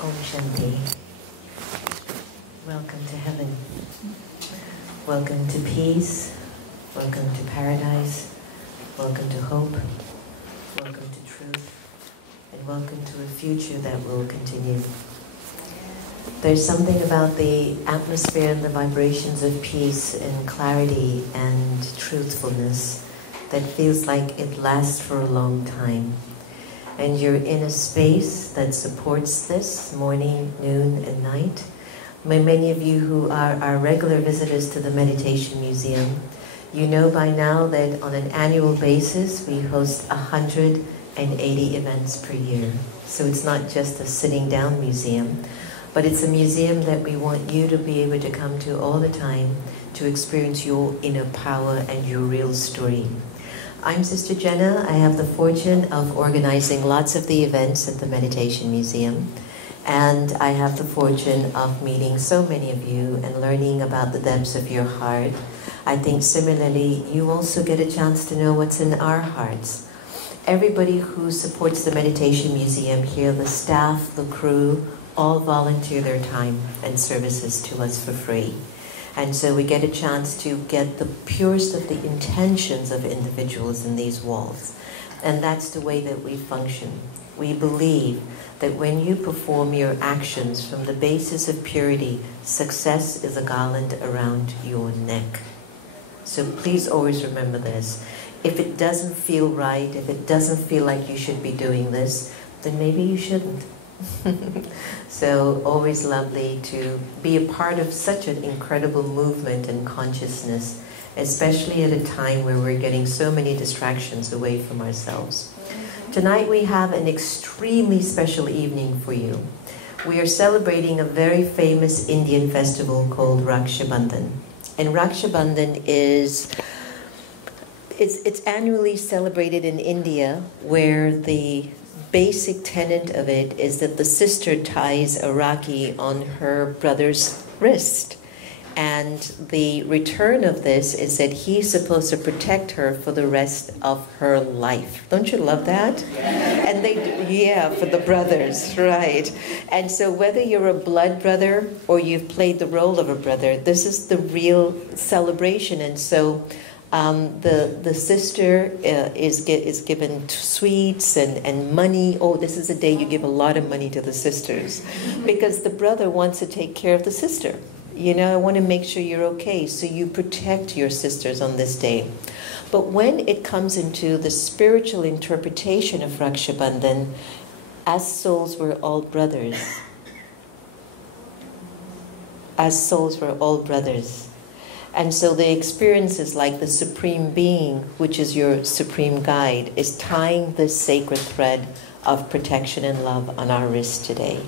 Om Shanti. Welcome to heaven. Welcome to peace. Welcome to paradise. Welcome to hope. Welcome to truth. And welcome to a future that will continue. There's something about the atmosphere and the vibrations of peace and clarity and truthfulness that feels like it lasts for a long time. And you're in a space that supports this morning, noon, and night. Many of you who are our regular visitors to the Meditation Museum, you know by now that on an annual basis we host 180 events per year. So it's not just a sitting down museum, but it's a museum that we want you to be able to come to all the time to experience your inner power and your real story. I'm Sister Jenna. I have the fortune of organizing lots of the events at the Meditation Museum. And I have the fortune of meeting so many of you and learning about the depths of your heart. I think similarly, you also get a chance to know what's in our hearts. Everybody who supports the Meditation Museum here, the staff, the crew, all volunteer their time and services to us for free. And so we get a chance to get the purest of the intentions of individuals in these walls. And that's the way that we function. We believe that when you perform your actions from the basis of purity, success is a garland around your neck. So please always remember this. If it doesn't feel right, if it doesn't feel like you should be doing this, then maybe you shouldn't. So always lovely to be a part of such an incredible movement and consciousness, especially at a time where we're getting so many distractions away from ourselves. Tonight we have an extremely special evening for you. We are celebrating a very famous Indian festival called Rakshabandhan. And Rakshabandhan is it's annually celebrated in India, where the basic tenet of it is that the sister ties a Rakhi on her brother's wrist. And the return of this is that he's supposed to protect her for the rest of her life. Don't you love that? And for the brothers, right. And so whether you're a blood brother or you've played the role of a brother, this is the real celebration. And so the sister is given sweets and money. Oh, this is a day you give a lot of money to the sisters, because the brother wants to take care of the sister. You know, I want to make sure you're okay, so you protect your sisters on this day. But when it comes into the spiritual interpretation of Rakshabandhan, as souls we're all brothers. As souls we're all brothers. And so the experience is like the Supreme Being, which is your supreme guide, is tying this sacred thread of protection and love on our wrist today.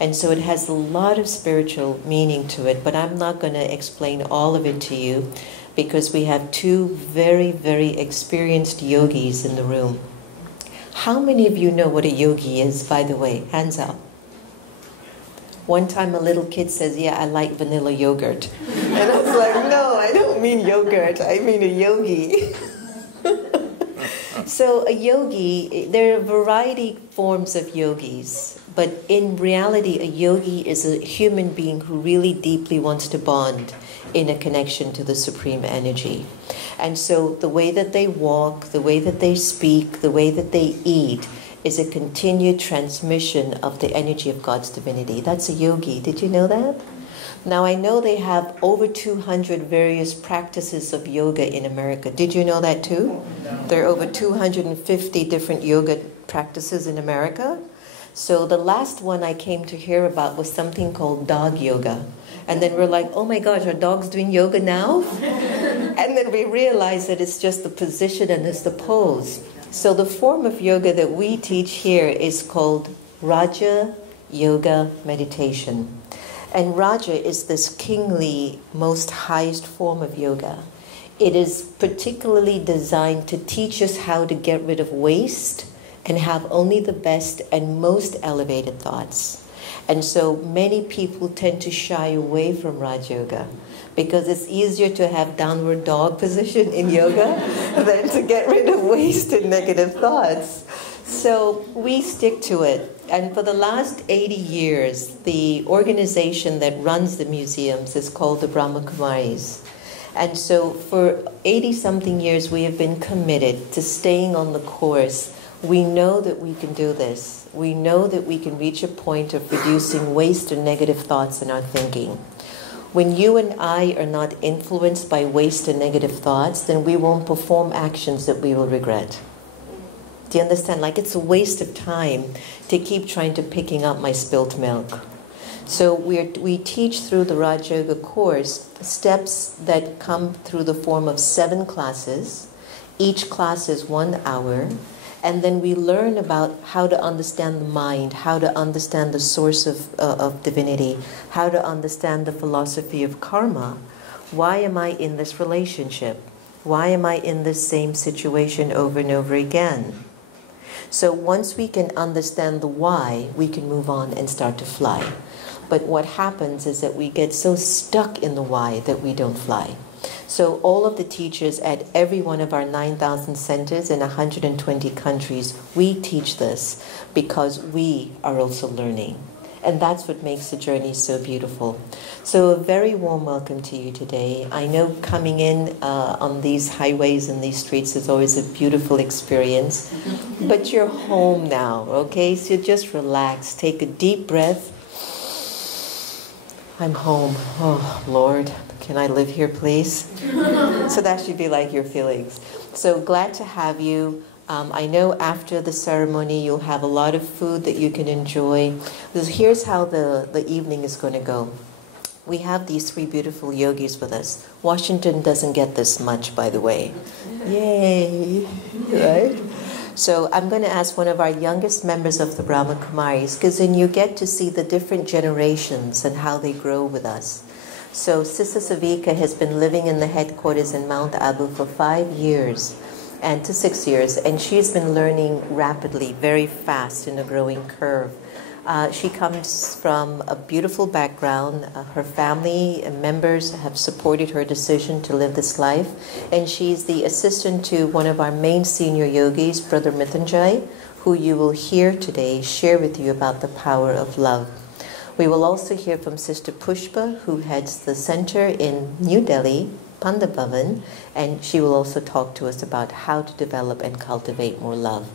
And so it has a lot of spiritual meaning to it, but I'm not going to explain all of it to you because we have two very, very experienced yogis in the room. How many of you know what a yogi is, by the way? Hands up. One time a little kid says, yeah, I like vanilla yogurt. And I was like, no, I don't mean yogurt, I mean a yogi. So a yogi, there are a variety of forms of yogis, but in reality a yogi is a human being who really deeply wants to bond in a connection to the supreme energy. And so the way that they walk, the way that they speak, the way that they eat is a continued transmission of the energy of God's divinity. That's a yogi. Did you know that? Now I know they have over 200 various practices of yoga in America. Did you know that too? No. There are over 250 different yoga practices in America. So the last one I came to hear about was something called dog yoga. And then we're like, oh my gosh, are dogs doing yoga now? And then we realized that it's just the position and it's the pose. So the form of yoga that we teach here is called Raja Yoga meditation. And Raja is this kingly, most highest form of yoga. It is particularly designed to teach us how to get rid of waste and have only the best and most elevated thoughts. And so many people tend to shy away from Raja Yoga because it's easier to have downward dog position in yoga than to get rid of waste and negative thoughts. So we stick to it. And for the last 80 years, the organization that runs the museums is called the Brahma Kumaris. And so for 80-something years, we have been committed to staying on the course. We know that we can do this. We know that we can reach a point of reducing waste or negative thoughts in our thinking. When you and I are not influenced by waste and negative thoughts, then we won't perform actions that we will regret. Do you understand? Like, it's a waste of time to keep trying to picking up my spilt milk. So we teach through the Raja Yoga course steps that come through the form of 7 classes. Each class is 1 hour. And then we learn about how to understand the mind, how to understand the source of divinity, how to understand the philosophy of karma. Why am I in this relationship? Why am I in this same situation over and over again? So once we can understand the why, we can move on and start to fly. But what happens is that we get so stuck in the why that we don't fly. So all of the teachers at every one of our 9,000 centers in 120 countries, we teach this because we are also learning. And that's what makes the journey so beautiful. So a very warm welcome to you today. I know coming in on these highways and these streets is always a beautiful experience, but you're home now, okay? So just relax, take a deep breath. I'm home. Oh, Lord, can I live here, please? So that should be like your feelings. So glad to have you. I know after the ceremony you'll have a lot of food that you can enjoy. Here's how the evening is going to go. We have these 3 beautiful yogis with us. Washington doesn't get this much, by the way. Yay! Right? So I'm going to ask one of our youngest members of the Brahma Kumaris, because then you get to see the different generations and how they grow with us. So Sister Savika has been living in the headquarters in Mount Abu for 5 years and to 6 years, and she's been learning rapidly, very fast in a growing curve. She comes from a beautiful background. Her family and members have supported her decision to live this life, and she's the assistant to one of our main senior yogis, Brother Mrityunjay, who you will hear today share with you about the power of love. We will also hear from Sister Pusha, who heads the center in New Delhi, Panda Bhavan, and she will also talk to us about how to develop and cultivate more love.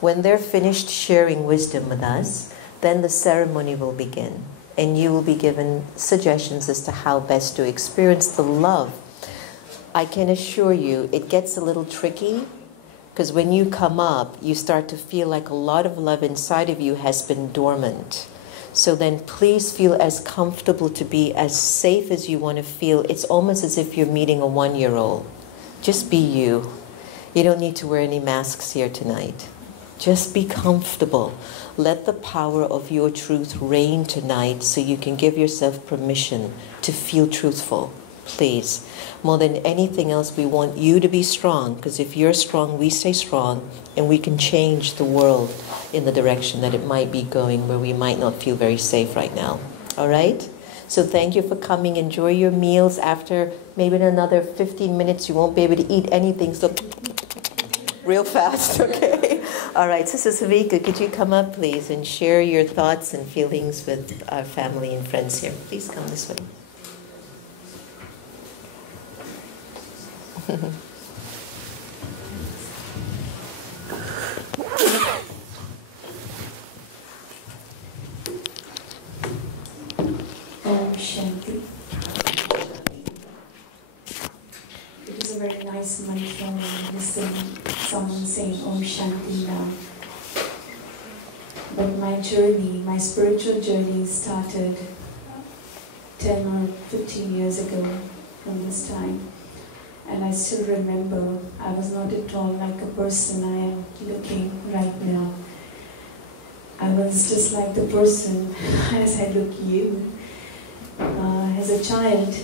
When they're finished sharing wisdom with us, then the ceremony will begin, and you will be given suggestions as to how best to experience the love. I can assure you it gets a little tricky, because when you come up, you start to feel like a lot of love inside of you has been dormant. So then please feel as comfortable to be as safe as you want to feel. It's almost as if you're meeting a 1-year-old. Just be you. You don't need to wear any masks here tonight. Just be comfortable. Let the power of your truth reign tonight so you can give yourself permission to feel truthful. Please. More than anything else, we want you to be strong, because if you're strong, we stay strong, and we can change the world in the direction that it might be going, where we might not feel very safe right now. All right? So thank you for coming. Enjoy your meals. After maybe in another 15 minutes, you won't be able to eat anything, so real fast, okay? All right, Sister Savika, could you come up, please, and share your thoughts and feelings with our family and friends here? Please come this way. Shanti. It is a very nice mantra when you listen someone saying Om Shanti now. But my journey, my spiritual journey started 10 or 15 years ago from this time. And I still remember I was not at all like a person I am looking right now. I was just like the person as I look you. As a child,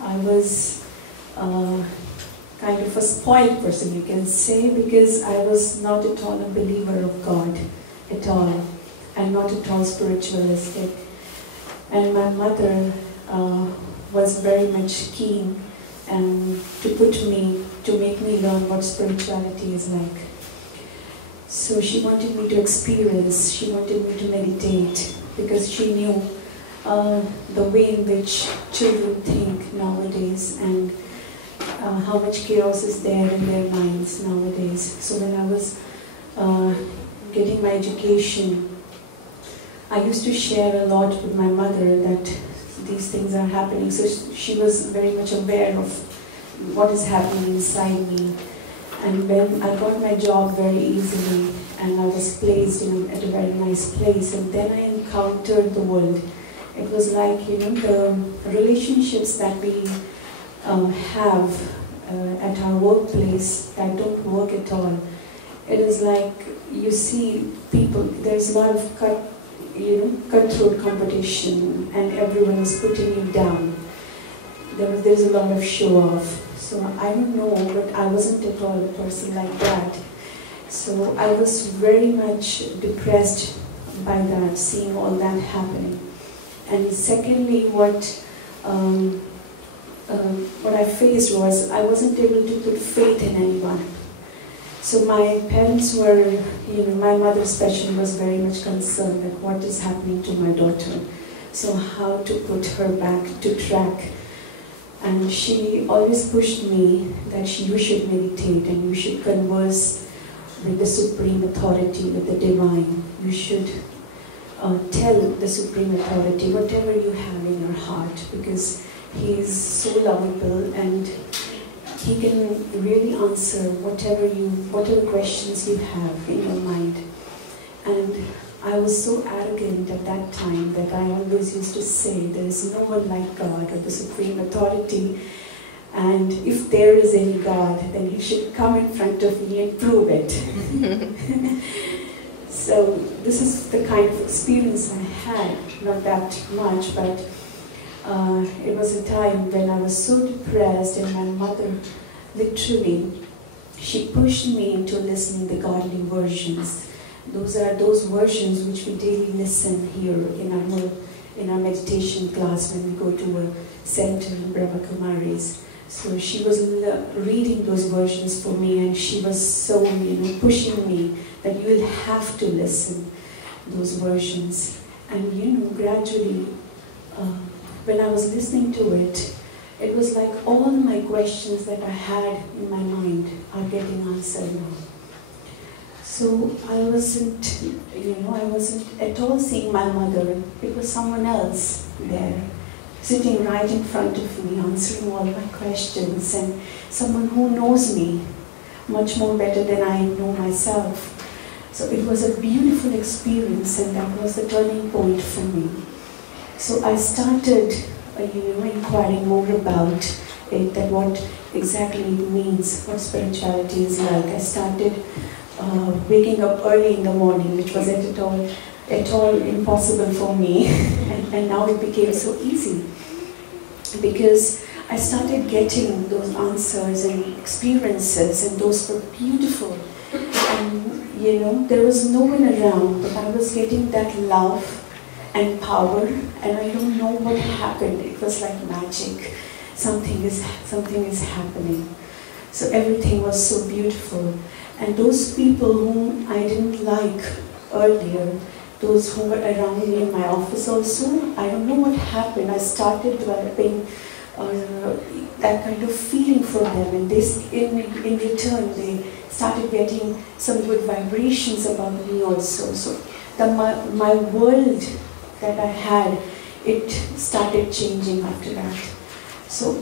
I was kind of a spoiled person, you can say, because I was not at all a believer of God at all, and not at all spiritualistic. And my mother was very much keen to make me learn what spirituality is like. So she wanted me to experience, she wanted me to meditate, because she knew the way in which children think nowadays, and how much chaos is there in their minds nowadays. So when I was getting my education, I used to share a lot with my mother that these things are happening. So she was very much aware of what is happening inside me. And when I got my job very easily, and I was placed at a very nice place, and then I encountered the world. It was like, the relationships that we have at our workplace that don't work at all. It is like you see people, there's a lot of cutthroat competition, and everyone is putting you down. There's a lot of show off. So I don't know, but I wasn't at all a person like that. So I was very much depressed by that, seeing all that happening. And secondly, what I faced was I wasn't able to put faith in anyone. So my parents were, my mother especially was very much concerned at what is happening to my daughter. So how to put her back to track. And she always pushed me that you should meditate and you should converse with the Supreme Authority, with the Divine. You should tell the Supreme Authority whatever you have in your heart, because He is so lovable and He can really answer whatever questions you have in your mind. And I was so arrogant at that time that I always used to say, there is no one like God or the Supreme Authority, and if there is any God, then He should come in front of me and prove it. So this is the kind of experience I had, not that much, but it was a time when I was so depressed, and my mother literally, she pushed me into listening the godly versions. Those are those versions which we daily listen here in our meditation class when we go to a center in Brahma Kumaris. So she was reading those versions for me, and she was so pushing me that you will have to listen those versions. And gradually, when I was listening to it, it was like all my questions that I had in my mind are getting answered now. So I wasn't at all seeing my mother. It was someone else there, sitting right in front of me, answering all my questions, and someone who knows me much more better than I know myself. So it was a beautiful experience, and that was the turning point for me. So I started, inquiring more about it, that what exactly it means, what spirituality is like. I started waking up early in the morning, which wasn't at all impossible for me, and now it became so easy, because I started getting those answers and experiences, and those were beautiful. And there was no one around, but I was getting that love and power, and I don't know what happened. It was like magic. Something is happening. So everything was so beautiful. And those people whom I didn't like earlier, those who were around me in my office also, I don't know what happened. I started developing that kind of feeling for them, and in return they started getting some good vibrations about me also. So my world that I had, it started changing after that. So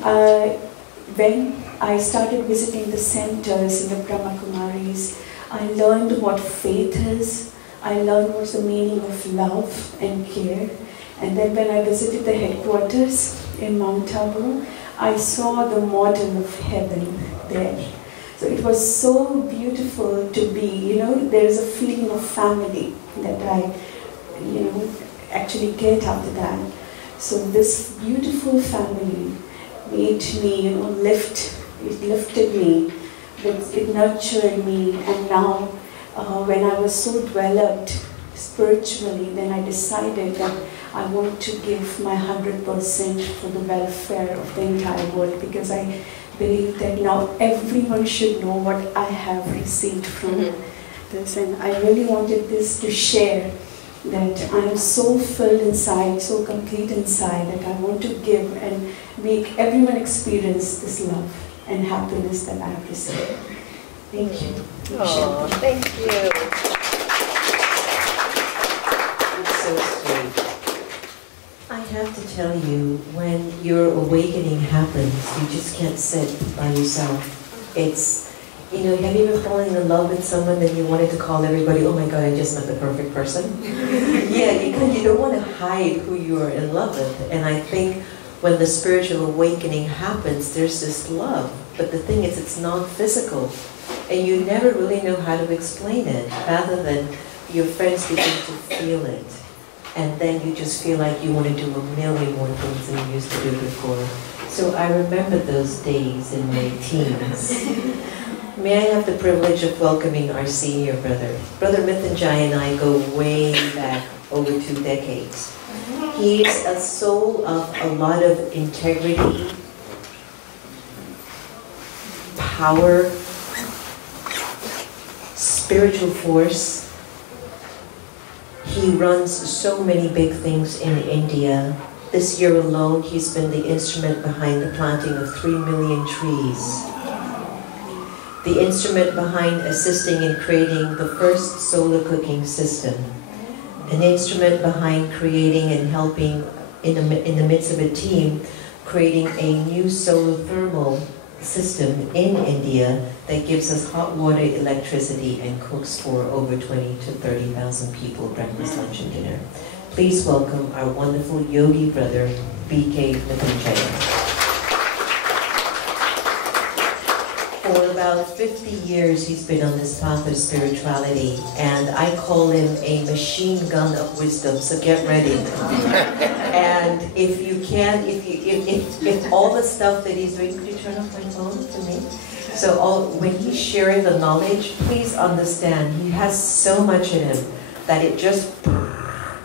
when I started visiting the centers in the Brahma Kumaris, I learned what faith is. I learned what's the meaning of love and care. And then when I visited the headquarters in Mount Abu, I saw the model of heaven there. So it was so beautiful to be, there is a feeling of family that I, actually get after that. So this beautiful family made me, it lifted me, it nurtured me, and now when I was so developed spiritually, then I decided that I want to give my 100% for the welfare of the entire world, because I believe that now everyone should know what I have received from this, and I really wanted this to share that I am so filled inside, so complete inside, that I want to give and make everyone experience this love and happiness that I have received. Thank you. Oh, thank you. So sweet. I have to tell you, when your awakening happens, you just can't sit by yourself. It's, you know, have you ever fallen in love with someone and you wanted to call everybody, oh my God, I just met the perfect person? Yeah, you don't want to hide who you are in love with. And I think when the spiritual awakening happens, there's this love. But the thing is, it's non-physical. And you never really know how to explain it, rather than your friends begin to feel it. And then you just feel like you want to do a million more things than you used to do before. So I remember those days in my teens. May I have the privilege of welcoming our senior brother. Brother Mithunjay and I go way back, over 2 decades. He's a soul of a lot of integrity, power, spiritual force. He runs so many big things in India. This year alone, he's been the instrument behind the planting of 3 million trees. The instrument behind assisting in creating the first solar cooking system. An instrument behind creating and helping, in the midst of a team, creating a new solar thermal system in India that gives us hot water, electricity, and cooks for over 20 to 30,000 people, breakfast, lunch, and dinner. Please welcome our wonderful yogi brother, B.K. Mithunjay. For about 50 years, he's been on this path of spirituality, and I call him a machine gun of wisdom, so get ready. And if you can, if all the stuff that he's doing, could you turn off my phone for me? So when he's sharing the knowledge, please understand, he has so much in him that it just,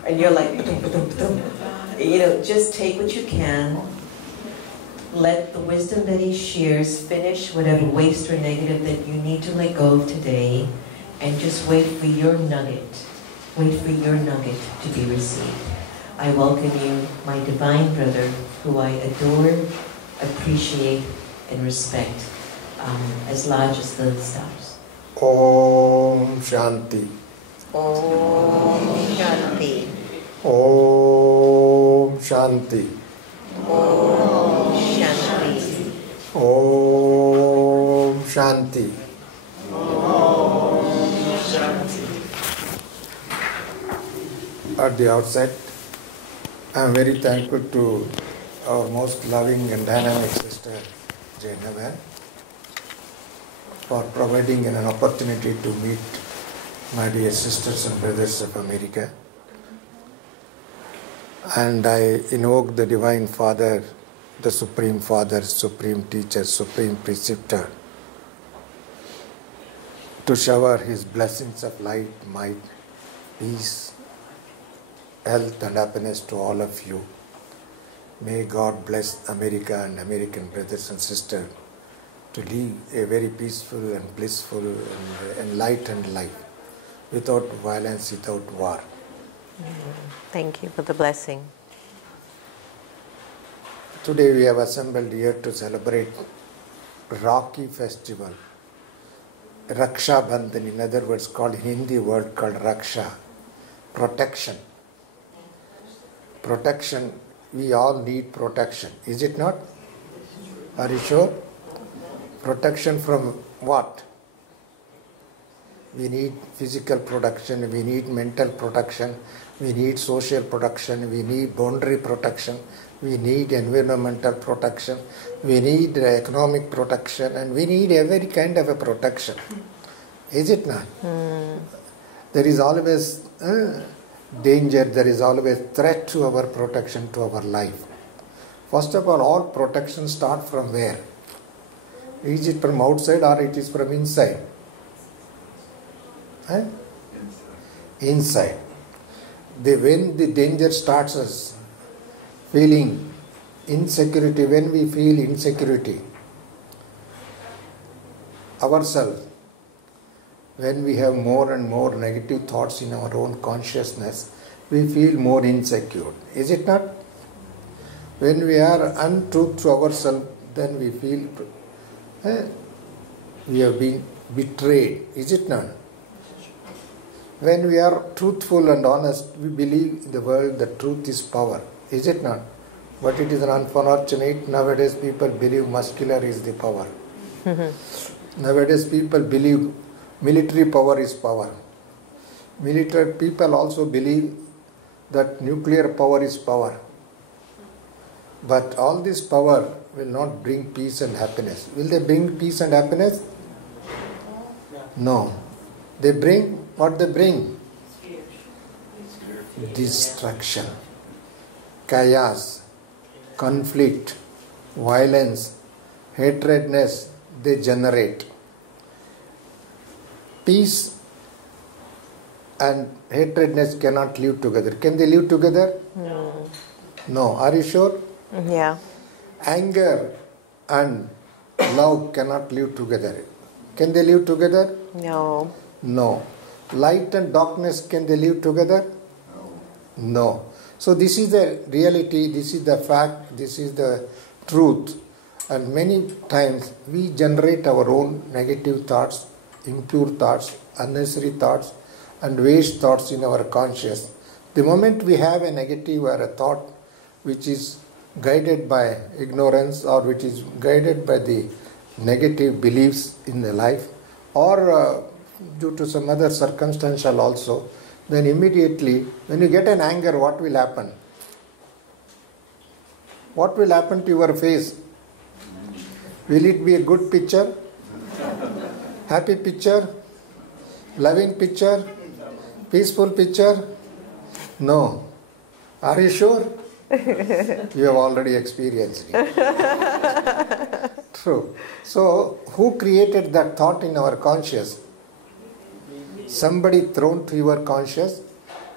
and you're like, you know, just take what you can. Let the wisdom that he shares finish whatever waste or negative that you need to let go of today, and just wait for your nugget. Wait for your nugget to be received. I welcome you, my divine brother, who I adore, appreciate, and respect, as large as the stars. Om Shanti. Om Shanti. Om Shanti. Om Shanti. Om Shanti. Om Shanti. At the outset, I am very thankful to our most loving and dynamic sister, Jainavan, for providing an opportunity to meet my dear sisters and brothers of America. And I invoke the Divine Father, the Supreme Father, Supreme Teacher, Supreme Preceptor, to shower His blessings of light, might, peace, health and happiness to all of you. May God bless America and American brothers and sisters to live a very peaceful and blissful and enlightened life, without violence, without war. Thank you for the blessing. Today we have assembled here to celebrate Rakhi festival, Rakshabandhan, in other words called Hindi word called Raksha, protection. Protection, we all need protection, is it not? Are you sure? Protection from what? We need physical protection, we need mental protection, we need social protection, we need boundary protection, we need environmental protection, we need economic protection, and we need every kind of a protection. Is it not? There is always danger, there is always threat to our protection, to our life. First of all protection start from where? Is it from outside or it is from inside? Inside. When the danger starts us feeling insecurity, when we feel insecurity ourselves, when we have more and more negative thoughts in our own consciousness, we feel more insecure. Is it not? When we are untruth to ourselves, then we feel we have been betrayed. Is it not? When we are truthful and honest, we believe in the world that truth is power. Is it not? But it is unfortunate. Nowadays people believe muscular is the power. Nowadays people believe military power is power. Military people also believe that nuclear power is power. But all this power will not bring peace and happiness. Will they bring peace and happiness? No. They bring what they bring? Destruction, chaos, conflict, violence, hatredness they generate. Peace and hatredness cannot live together. Can they live together? No. No. Are you sure? Yeah. Anger and love cannot live together. Can they live together? No. No. Light and darkness, can they live together? No. So this is the reality, this is the fact, this is the truth. And many times we generate our own negative thoughts, impure thoughts, unnecessary thoughts and waste thoughts in our conscious. The moment we have a negative or a thought which is guided by ignorance or which is guided by the negative beliefs in the life or due to some other circumstantial also, then immediately when you get an anger, what will happen? What will happen to your face? Will it be a good picture? Happy picture? Loving picture? Peaceful picture? No. Are you sure? You have already experienced it. True. So, who created that thought in our conscious? Somebody thrown to your conscious,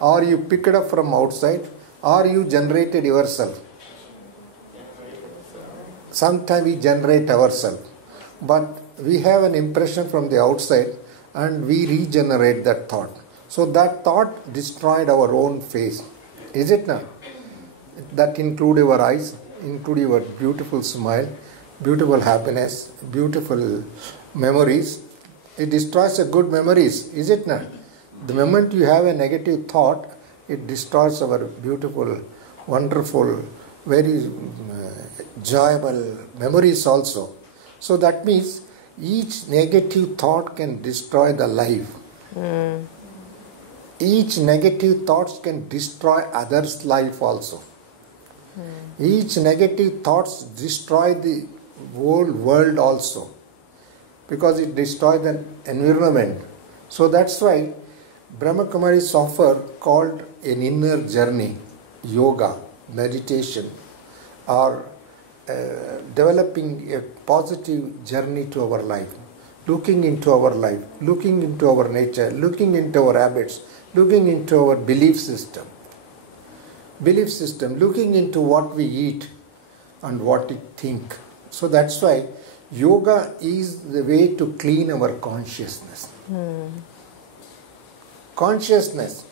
or you picked it up from outside, or you generated yourself. Sometimes we generate ourselves, but we have an impression from the outside and we regenerate that thought. So that thought destroyed our own face. Is it not? That include your eyes, include your beautiful smile, beautiful happiness, beautiful memories. It destroys the good memories, is it not? The moment you have a negative thought, it destroys our beautiful, wonderful, very enjoyable memories also. So that means each negative thought can destroy the life. Each negative thoughts can destroy others' life also. Each negative thoughts destroy the whole world also, because it destroys the environment. So that's why Brahma Kumari's offer called an inner journey, yoga, meditation, or developing a positive journey to our life, looking into our life, looking into our nature, looking into our habits, looking into our belief system, looking into what we eat and what we think. So that's why yoga is the way to clean our consciousness. Consciousness,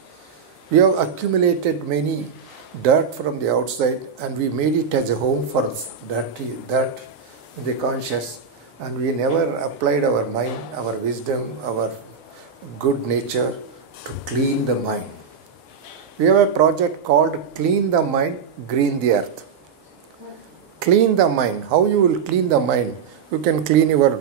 we have accumulated many dirt from the outside and we made it as a home for dirt in the conscious, and we never applied our mind, our wisdom, our good nature to clean the mind. We have a project called Clean the Mind, Green the Earth. Clean the mind. How you will clean the mind? You can clean your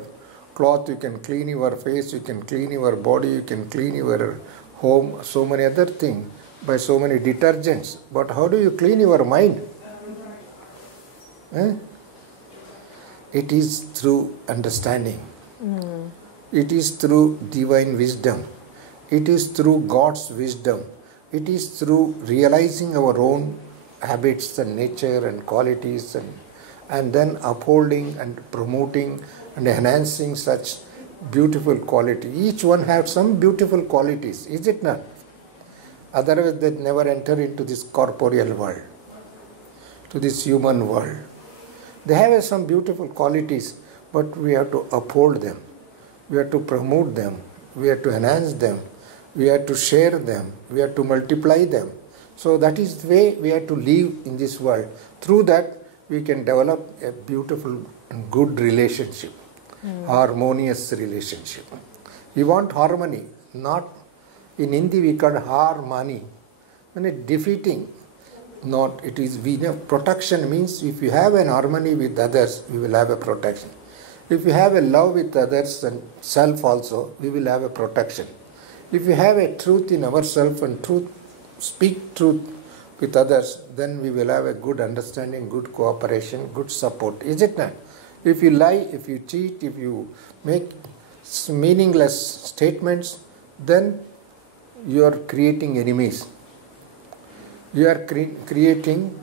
cloth, you can clean your face, you can clean your body, you can clean your home, so many other things by so many detergents. But how do you clean your mind? It is through understanding. It is through divine wisdom. It is through God's wisdom. It is through realizing our own habits and nature and qualities and then upholding and promoting and enhancing such beautiful quality. Each one has some beautiful qualities, is it not? Otherwise they never enter into this corporeal world, to this human world. They have some beautiful qualities, but we have to uphold them. We have to promote them. we have to enhance them, we have to share them, we have to multiply them. So that is the way we have to live in this world. Through that, we can develop a beautiful and good relationship, harmonious relationship. We want harmony, not in Hindi we call harmony. When it defeating, not it is we know protection means if you have an harmony with others, we will have a protection. If you have a love with others and self also, we will have a protection. If you have a truth in ourselves and speak truth with others, then we will have a good understanding, good cooperation, good support. Is it not? If you lie, if you cheat, if you make meaningless statements, then you are creating enemies. You are creating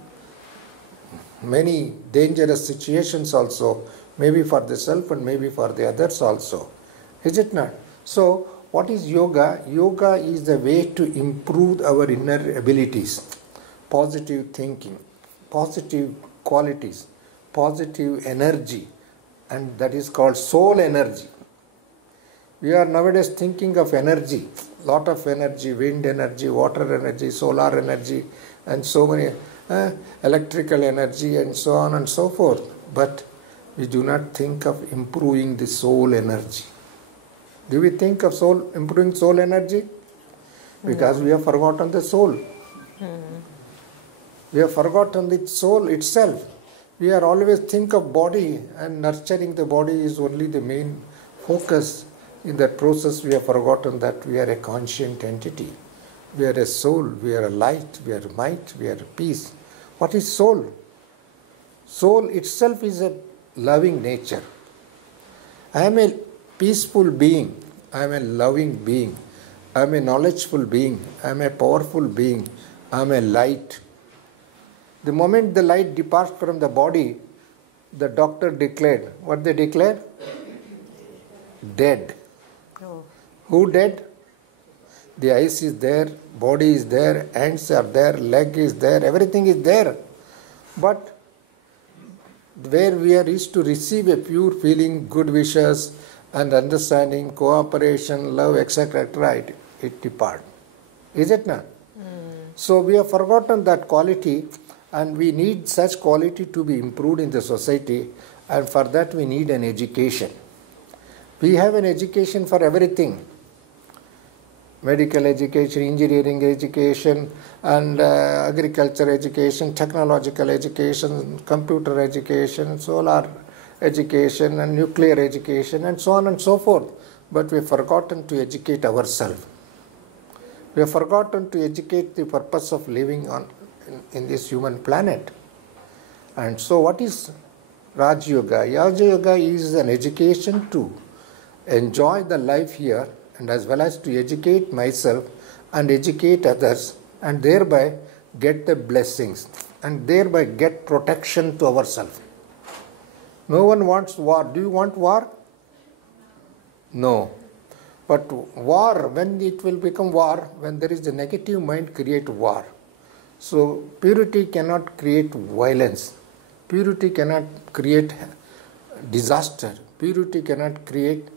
many dangerous situations also, maybe for the self and maybe for the others also. Is it not? So, what is yoga? Yoga is the way to improve our inner abilities, positive thinking, positive qualities, positive energy, and that is called soul energy. We are nowadays thinking of energy, lot of energy, wind energy, water energy, solar energy, and so many electrical energy and so on and so forth. But we do not think of improving the soul energy. Do we think of improving soul energy? Because we have forgotten the soul. We have forgotten the soul itself. We are always think of body, and nurturing the body is only the main focus. In that process, we have forgotten that we are a conscient entity. We are a soul, we are a light, we are might, we are peace. What is soul? Soul itself is a loving nature. I am a peaceful being, I am a loving being, I am a knowledgeful being, I am a powerful being, I am a light. The moment the light departs from the body, the doctor declared, what they declared? Dead. Oh. Who dead? The eyes is there, body is there, hands are there, leg is there, everything is there. But where we are is to receive a pure feeling, good wishes and understanding, cooperation, love, etc., it departs. Is it not? So we have forgotten that quality, and we need such quality to be improved in the society, and for that we need an education. We have an education for everything. Medical education, engineering education, and agriculture education, technological education, computer education, solar education, and nuclear education, and so on and so forth. But we have forgotten to educate ourselves. We have forgotten to educate the purpose of living in this human planet. And so what is Raja Yoga? Raja Yoga is an education to enjoy the life here, and as well as to educate myself and educate others, and thereby get the blessings and thereby get protection to ourselves. No one wants war. Do you want war? No. But war, when it will become war, when there is a negative mind, create war. So purity cannot create violence. Purity cannot create disaster. Purity cannot create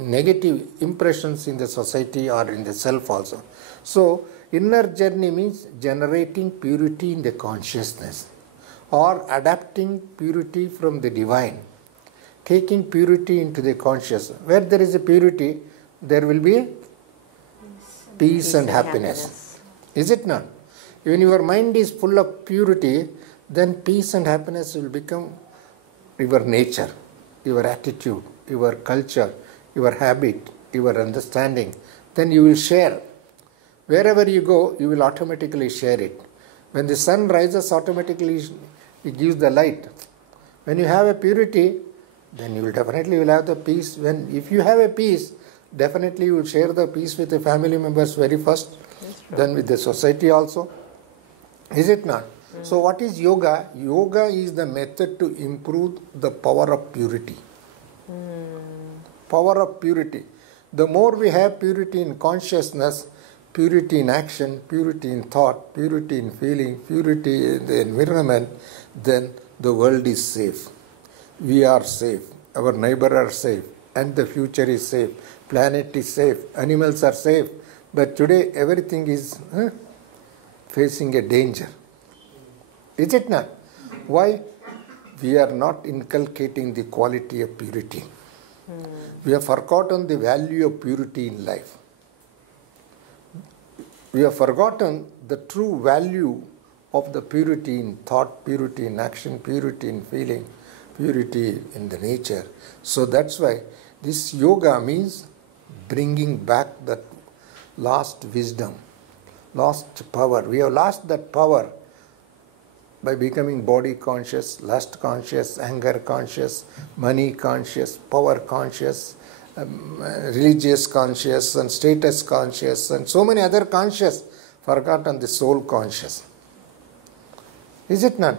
negative impressions in the society or in the self also. So inner journey means generating purity in the consciousness, or adapting purity from the divine, taking purity into the conscious. Where there is a purity, there will be peace and happiness. Is it not? When your mind is full of purity, then peace and happiness will become your nature, your attitude, your culture, your habit, your understanding. Then you will share. Wherever you go, you will automatically share it. When the sun rises, automatically it gives the light. When you have a purity, then you will definitely have the peace. If you have a peace, definitely you will share the peace with the family members very first, then with the society also. Is it not? So what is yoga? Yoga is the method to improve the power of purity. Power of purity. The more we have purity in consciousness, purity in action, purity in thought, purity in feeling, purity in the environment, then the world is safe. We are safe. Our neighbors are safe. and the future is safe. Planet is safe. Animals are safe. But today everything is facing a danger. Is it not? Why? We are not inculcating the quality of purity. We have forgotten the value of purity in life. We have forgotten the true value of the purity in thought, purity in action, purity in feeling, purity in the nature. So that's why this yoga means bringing back that lost wisdom, lost power. We have lost that power by becoming body conscious, lust conscious, anger conscious, money conscious, power conscious, religious conscious, and status conscious, and so many other conscious, forgotten the soul conscious. Is it not?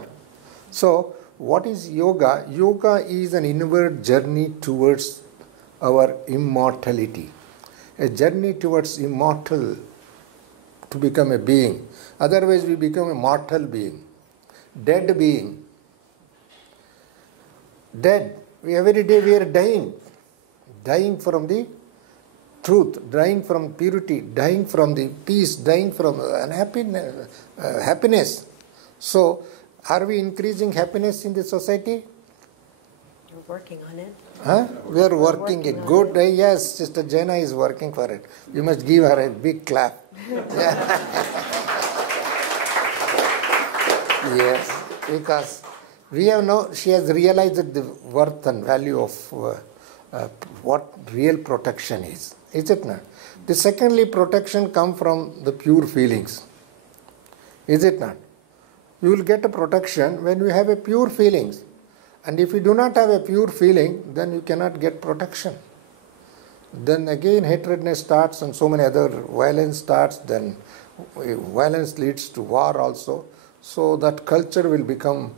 So, what is yoga? Yoga is an inward journey towards our immortality. A journey towards immortal, to become a being. Otherwise we become a mortal being. Dead being. Dead. Every day we are dying. Dying from the truth, dying from purity, dying from the peace, dying from happiness. So, are we increasing happiness in the society? You're working on it. We are working it. Good. Yes, Sister Jana is working for it. You must give her a big clap. Yes, because she has realized the worth and value of what real protection is. Is it not? The secondly, protection comes from the pure feelings. Is it not? You will get a protection when you have a pure feelings. And if you do not have a pure feeling, then you cannot get protection. Then again hatredness starts and so many other violence starts. Then violence leads to war also. So that culture will become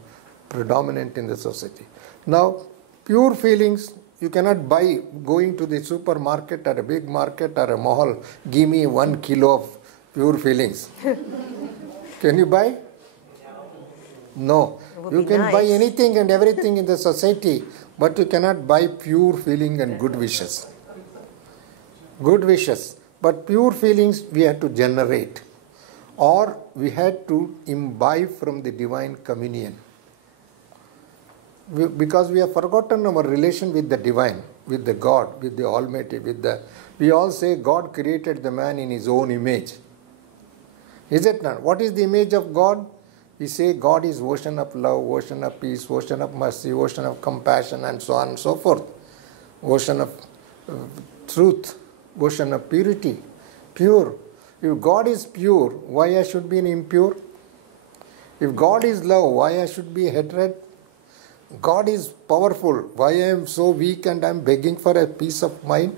predominant in the society. Now, pure feelings you cannot buy going to the supermarket or a big market or a mall. Give me 1 kilo of pure feelings. Can you buy? No. You can buy anything and everything in the society, but you cannot buy pure feeling and good wishes. Good wishes. But pure feelings we have to generate. Or we had to imbibe from the divine communion. Because we have forgotten our relation with the divine, with the God, with the Almighty, we all say God created the man in his own image. Is it not? What is the image of God? We say God is ocean of love, ocean of peace, ocean of mercy, ocean of compassion, and so on and so forth. Ocean of truth, ocean of purity, pure. If God is pure, why I should be impure? If God is love, why I should be hatred? God is powerful, why I am so weak and I am begging for a peace of mind?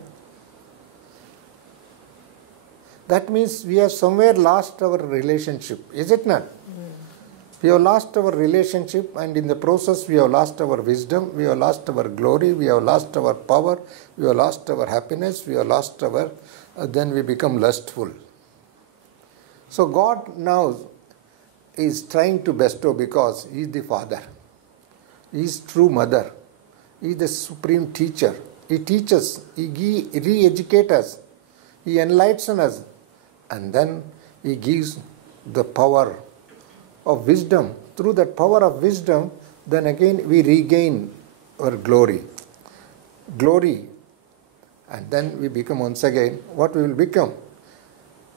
That means we have somewhere lost our relationship, is it not? We have lost our relationship, and in the process we have lost our wisdom, we have lost our glory, we have lost our power, we have lost our happiness, we have lost our, then we become lustful. So God now is trying to bestow because He is the Father. He is true Mother. He is the supreme teacher. He teaches, He re-educates us, He enlightens us, and then He gives the power of wisdom. Through that power of wisdom, then again we regain our glory. Glory. And then we become once again, what we will become?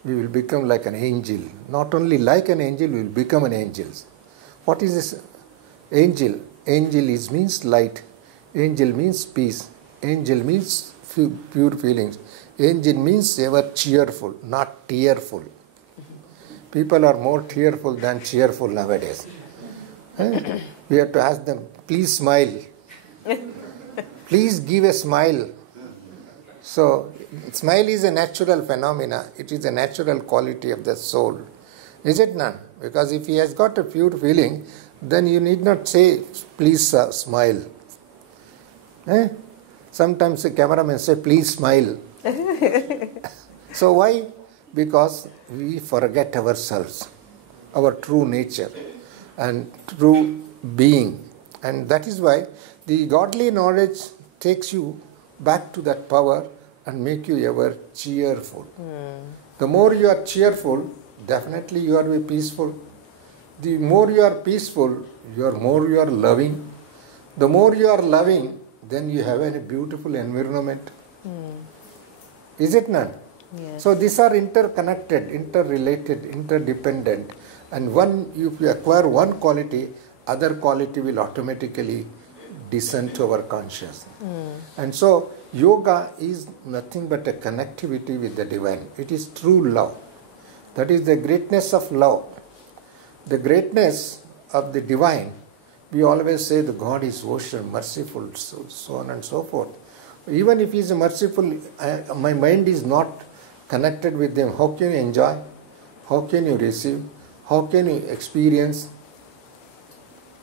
We will become like an angel. Not only like an angel, we will become an angel. What is this angel? Angel means light. Angel means peace. Angel means pure feelings. Angel means ever cheerful, not tearful. People are more tearful than cheerful nowadays. We have to ask them, please smile. Please give a smile. So, smile is a natural phenomena. It is a natural quality of the soul. Is it not? Because if he has got a pure feeling, then you need not say, please smile. Sometimes the cameraman say, please smile. So why? Because we forget ourselves, our true nature and true being. And that is why the godly knowledge takes you back to that power and make you ever cheerful. The more you are cheerful, definitely you are peaceful. The more you are peaceful, you are loving. The more you are loving, then you have a beautiful environment. Is it not? Yes. So these are interconnected, interrelated, interdependent. And if you acquire one quality, other quality will automatically descend to our consciousness. And so yoga is nothing but a connectivity with the divine. It is true love. That is the greatness of love. The greatness of the divine. We always say the God is ocean, merciful, so on and so forth. Even if He is merciful, my mind is not connected with Him. How can you enjoy? How can you receive? How can you experience?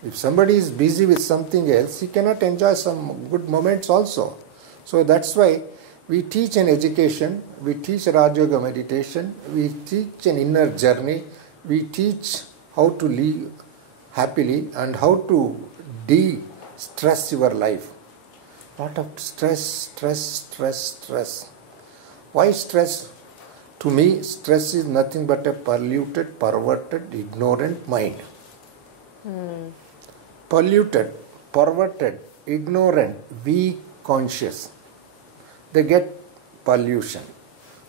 If somebody is busy with something else, he cannot enjoy some good moments also. So that's why we teach an education, we teach Raja Yoga meditation, we teach an inner journey, we teach how to live happily and how to de-stress your life. Lot of stress. Why stress? To me, stress is nothing but a polluted, perverted, ignorant mind. Polluted, perverted, ignorant, weak conscious. They get pollution.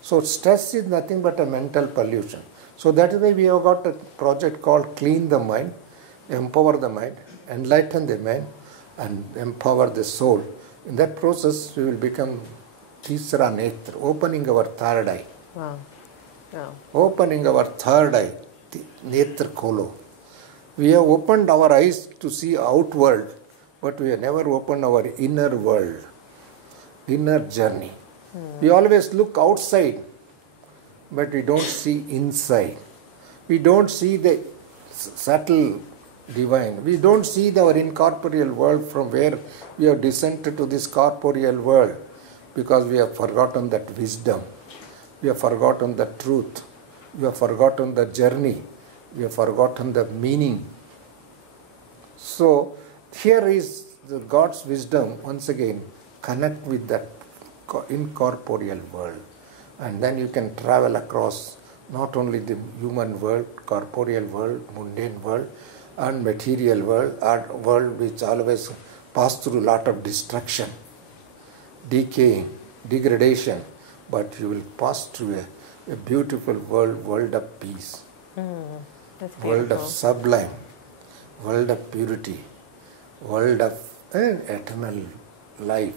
So stress is nothing but a mental pollution. So that is why we have got a project called Clean the Mind, Empower the Mind, Enlighten the Mind, and Empower the Soul. In that process, we will become Tisra Netra, opening our third eye. Wow. Wow. Opening our third eye, Netra Kolo. We have opened our eyes to see outward, but we have never opened our inner world, inner journey. We always look outside, but we don't see inside. We don't see the subtle divine. We don't see our incorporeal world from where we have descended to this corporeal world, because we have forgotten that wisdom. We have forgotten the truth. We have forgotten the journey. We have forgotten the meaning. So here is the God's wisdom, once again, connect with that incorporeal world. And then you can travel across not only the human world, corporeal world, mundane world, and material world, or world which always pass through a lot of destruction, decaying, degradation, but you will pass through a beautiful world of peace, world of sublime, world of purity, world of eternal life.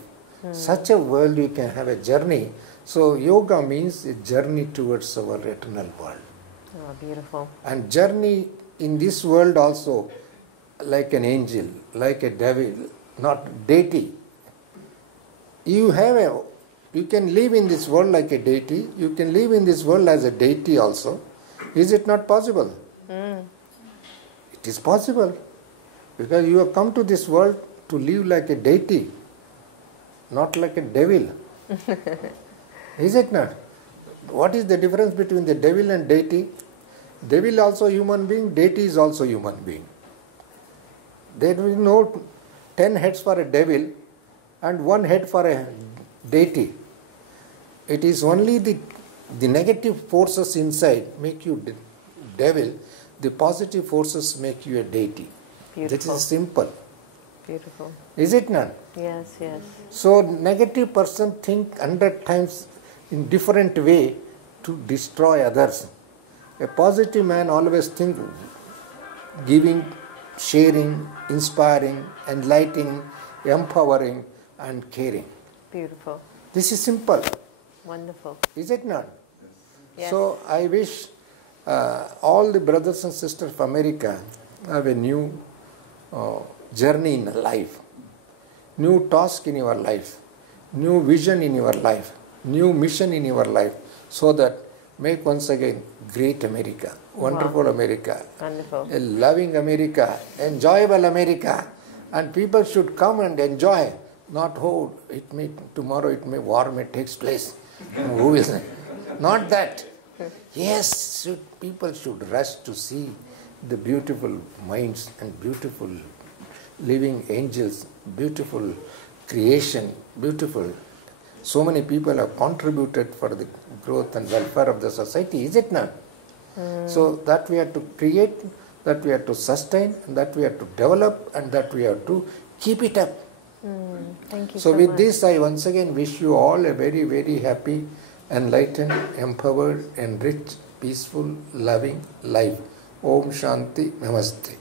Such a world you can have a journey. So yoga means a journey towards our eternal world. Oh, beautiful. And journey in this world also, like an angel, like a devil, not deity. You can live in this world like a deity. You can live in this world as a deity also. Is it not possible? It is possible. Because you have come to this world to live like a deity, not like a devil. Is it not? What is the difference between the devil and deity? Devil also human being, deity is also human being. There is no 10 heads for a devil and 1 head for a deity. It is only the negative forces inside make you devil, the positive forces make you a deity. Beautiful. That is simple. Beautiful. Is it not? Yes, yes. So negative person think 100 times in different way to destroy others. A positive man always think giving, sharing, inspiring, enlightening, empowering and caring. Beautiful. This is simple. Wonderful. Is it not? Yes. So I wish all the brothers and sisters of America have a new journey in life, new task in your life, new vision in your life, new mission in your life, so that make once again great America, wonderful America, Wonderful. a loving America, enjoyable America, and people should come and enjoy. Not tomorrow war may takes place. Who will say? Not that. Yes, people should rush to see the beautiful minds and beautiful living angels, beautiful creation, beautiful So many people have contributed for the growth and welfare of the society, is it not? So that we have to create, that we have to sustain, that we have to develop, and that we have to keep it up. Thank you So so with much. this, I once again wish you all a very, very happy, enlightened, empowered, enriched, peaceful, loving life. Om Shanti Namaste.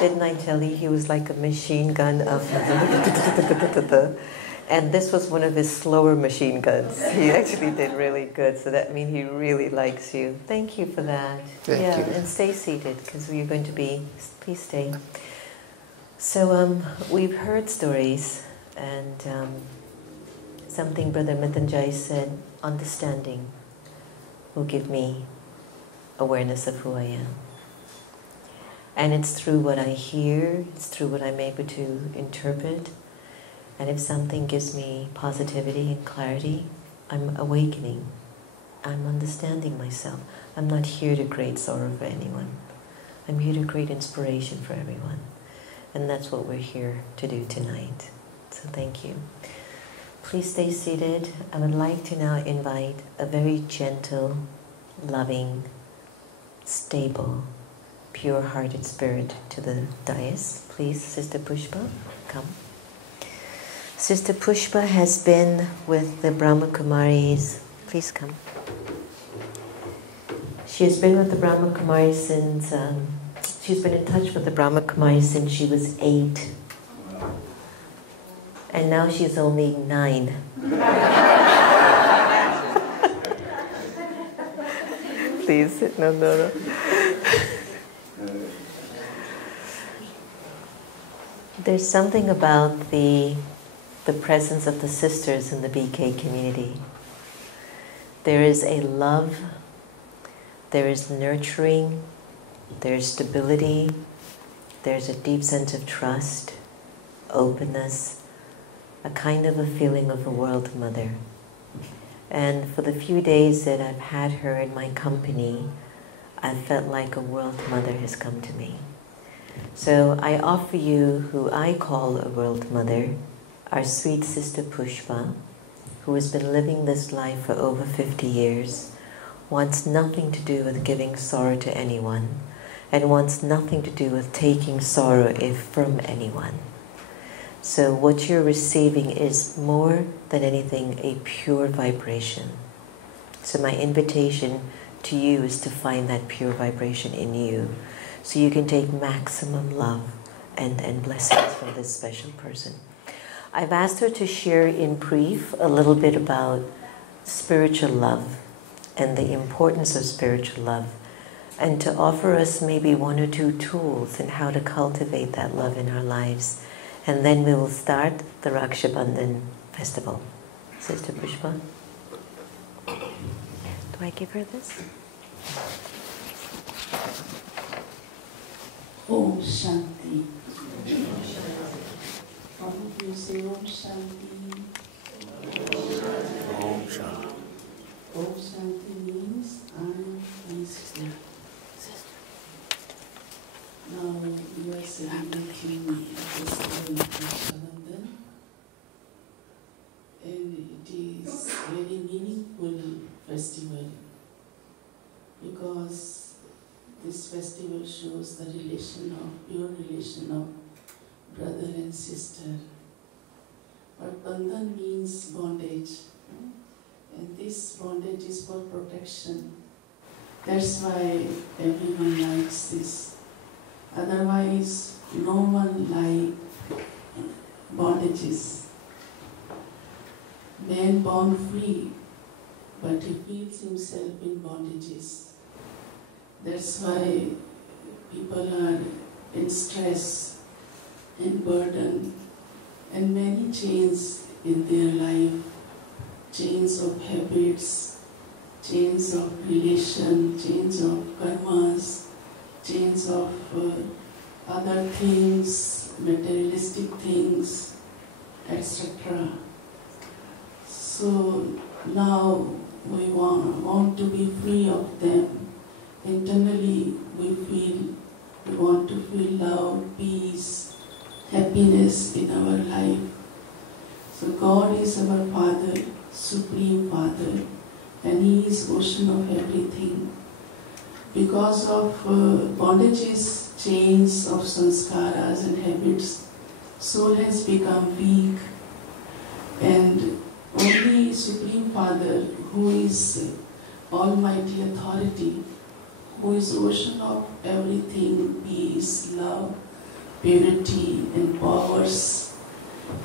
Didn't I tell you he was like a machine gun of... And this was one of his slower machine guns. He actually did really good, so that means he really likes you. Thank you for that. Thank you. And stay seated, because we're going to be... Please stay. So we've heard stories, and something Brother Mithanjay said, understanding will give me awareness of who I am. And it's through what I hear, it's through what I'm able to interpret. And if something gives me positivity and clarity, I'm awakening. I'm understanding myself. I'm not here to create sorrow for anyone. I'm here to create inspiration for everyone. And that's what we're here to do tonight. So thank you. Please stay seated. I would like to now invite a very gentle, loving, stable, pure-hearted spirit to the dais. Please, Sister Pushpa, come. Sister Pushpa has been with the Brahma Kumaris. Please come. She has been with the Brahma Kumaris since, she's been in touch with the Brahma Kumaris since she was 8. And now she's only 9. Please, no. There's something about the presence of the sisters in the BK community. There is a love, there is nurturing, there's stability, there's a deep sense of trust, openness, a kind of a feeling of a world mother. And for the few days that I've had her in my company, I felt like a world mother has come to me. So I offer you who I call a world mother, our sweet Sister Pushpa, who has been living this life for over 50 years, wants nothing to do with giving sorrow to anyone, and wants nothing to do with taking sorrow from anyone. So what you're receiving is more than anything a pure vibration. So my invitation to you is to find that pure vibration in you, so you can take maximum love and blessings from this special person. I've asked her to share in brief a little bit about spiritual love and the importance of spiritual love, and to offer us maybe 1 or 2 tools in how to cultivate that love in our lives. And then we will start the Rakshabandhan festival. Sister Pushpa. Do I give her this? Om Shanti. You say Om Shanti. Om Shanti. Om Shanti means I am peaceful. Now you are celebrating the festival of Rakshabandhan, and it is a very meaningful festival because this festival shows the pure relation of brother and sister. But bandhan means bondage, and this bondage is for protection. That's why everyone likes this. Otherwise, no one likes bondages. Man born free, but he feels himself in bondages. That's why people are in stress and burden and many chains in their life, chains of habits, chains of relation, chains of karmas, chains of other things, materialistic things, etc. So now we want to be free of them. Internally we feel happiness in our life. So God is our Father, Supreme Father, and He is ocean of everything. Because of bondages, chains of sanskaras and habits, soul has become weak, and only Supreme Father, who is Almighty Authority, who is ocean of everything, peace, love, purity and powers,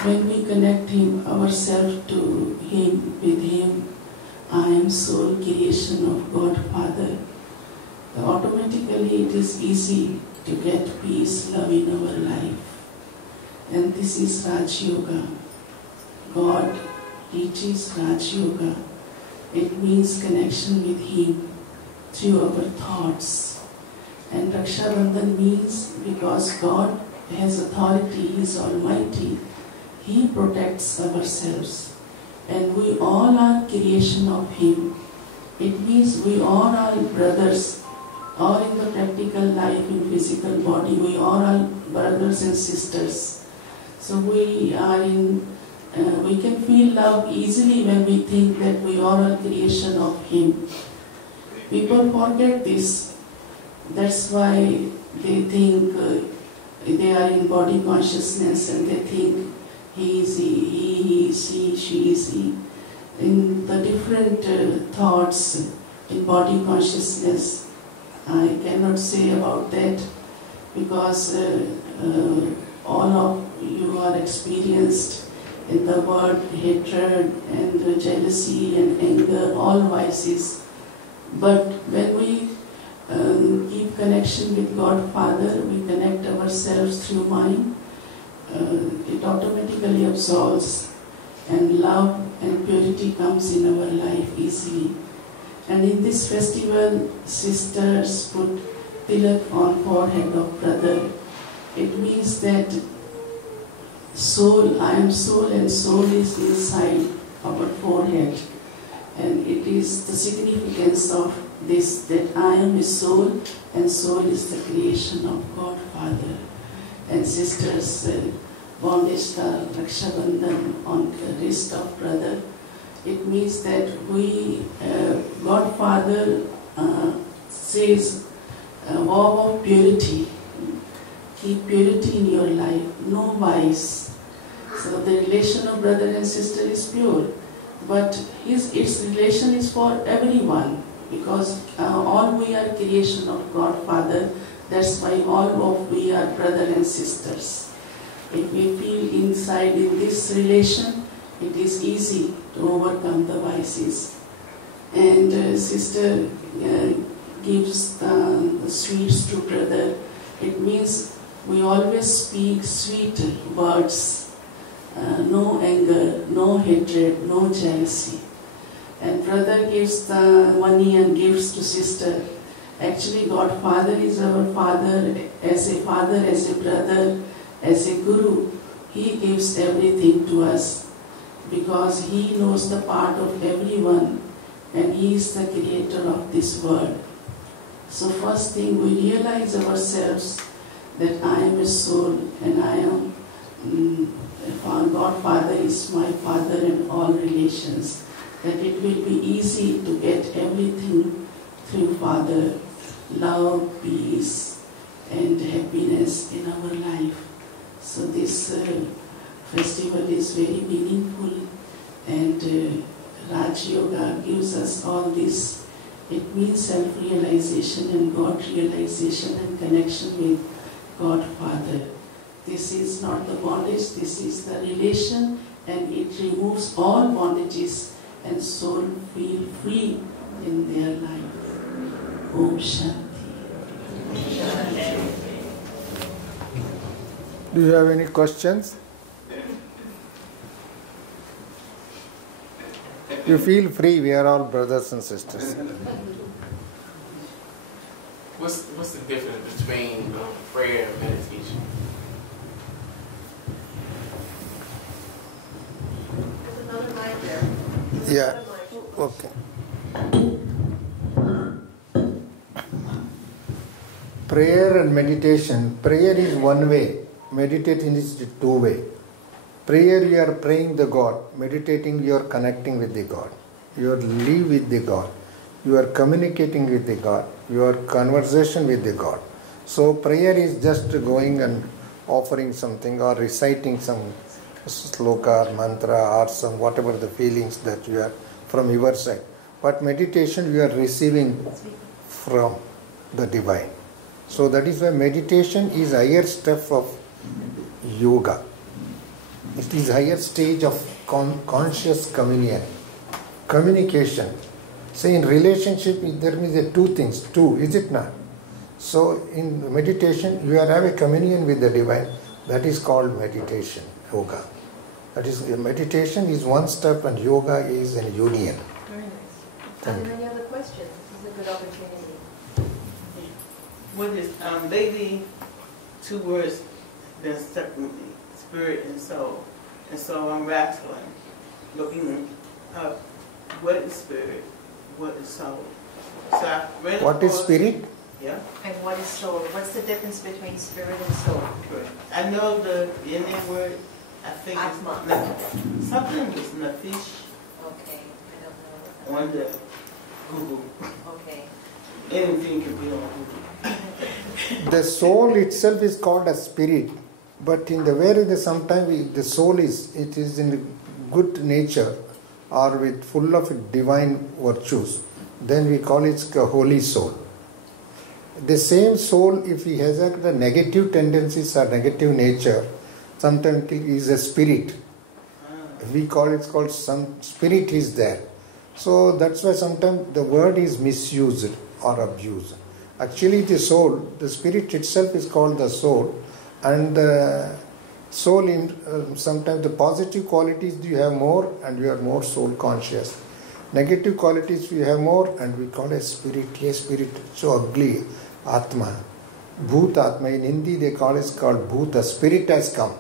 when we connect ourselves to Him, with Him, I am soul creation of God Father, automatically it is easy to get peace, love in our life. And this is Raja Yoga. God teaches Raja Yoga. It means connection with Him through our thoughts. And Rakshabandhan means because God has authority, He is Almighty, He protects ourselves. And we all are creation of Him. It means we all are brothers, or in the practical life, in physical body, we all are brothers and sisters. So we can feel love easily when we think that we all are creation of Him. People forget this. That's why they think they are in body consciousness and they think he is he is she is he. In the different thoughts in body consciousness, I cannot say about that because all of you are experienced in the word hatred and jealousy and anger, all vices. But when we keep connection with God Father, we connect ourselves through mind, it automatically absolves, and love and purity comes in our life easily. And in this festival, sisters put tilak on forehead of brother. It means that soul, I am soul and soul is inside our forehead. And it is the significance of this, that I am a soul and soul is the creation of God Father. And sisters, bondage the Rakshabandhan on the wrist of brother. It means that we, God Father says, vow of purity. Keep purity in your life, no vice. So the relation of brother and sister is pure. But its relation is for everyone, because all we are creation of God Father. That's why all of we are brother and sisters. If we feel inside in this relation, it is easy to overcome the vices. And sister gives the sweets to brother. It means we always speak sweet words. No anger, no hatred, no jealousy. And brother gives the money and gifts to sister. Actually, God Father is our Father, as a brother, as a Guru. He gives everything to us because He knows the part of everyone and He is the creator of this world. So first thing, we realize ourselves that I am a soul and I am God Father is my Father in all relations, that it will be easy to get everything through Father, love, peace and happiness in our life. So this festival is very meaningful, and Raja Yoga gives us all this. It means self-realization and God-realization and connection with God Father. This is not the bondage, this is the relation, and it removes all bondages and soul feel free in their life. Om Shanti. Do you have any questions? You feel free, we are all brothers and sisters. What's the difference between prayer and meditation? There's another mic there. Yeah, okay. Prayer and meditation. Prayer is one way. meditating is two-way. Prayer, you are praying the God. Meditating, you are connecting with the God. You are live with the God. You are communicating with the God. Your conversation with the God. So prayer is just going and offering something or reciting some sloka, mantra or some whatever the feelings that you are from your side. But meditation you are receiving from the divine. So that is why meditation is higher step of yoga. It is higher stage of conscious communication. So in relationship there is two things, is it not? So in meditation you have a communion with the divine. That is called meditation, yoga. That is, meditation is one step and yoga is a union. Very nice. Are there any other questions? This is a good opportunity. What is lately 2 words been stuck with me, spirit and soul. And so I'm wrestling, looking up what is spirit, what is soul. So I read What is spirit? Yeah. And what is soul? What's the difference between spirit and soul? Correct. I know the Indian word, I think Atma. it's something with nafish Okay, I don't know. on the Google. Okay. Anything can be on Google. The soul itself is called a spirit, but in the way sometimes the soul is in good nature or with full of divine virtues, then we call it a holy soul. The same soul, if he has the negative tendencies or negative nature, sometimes is a spirit. We call it called some spirit is there. So that's why sometimes the word is misused or abused. Actually the soul, the spirit itself is called the soul, and the soul in sometimes the positive qualities you have more and you are more soul conscious. Negative qualities we have more and we call a spirit so ugly, Atma. Bhoot Atma, in Hindi they call it called Bhoota, spirit has come.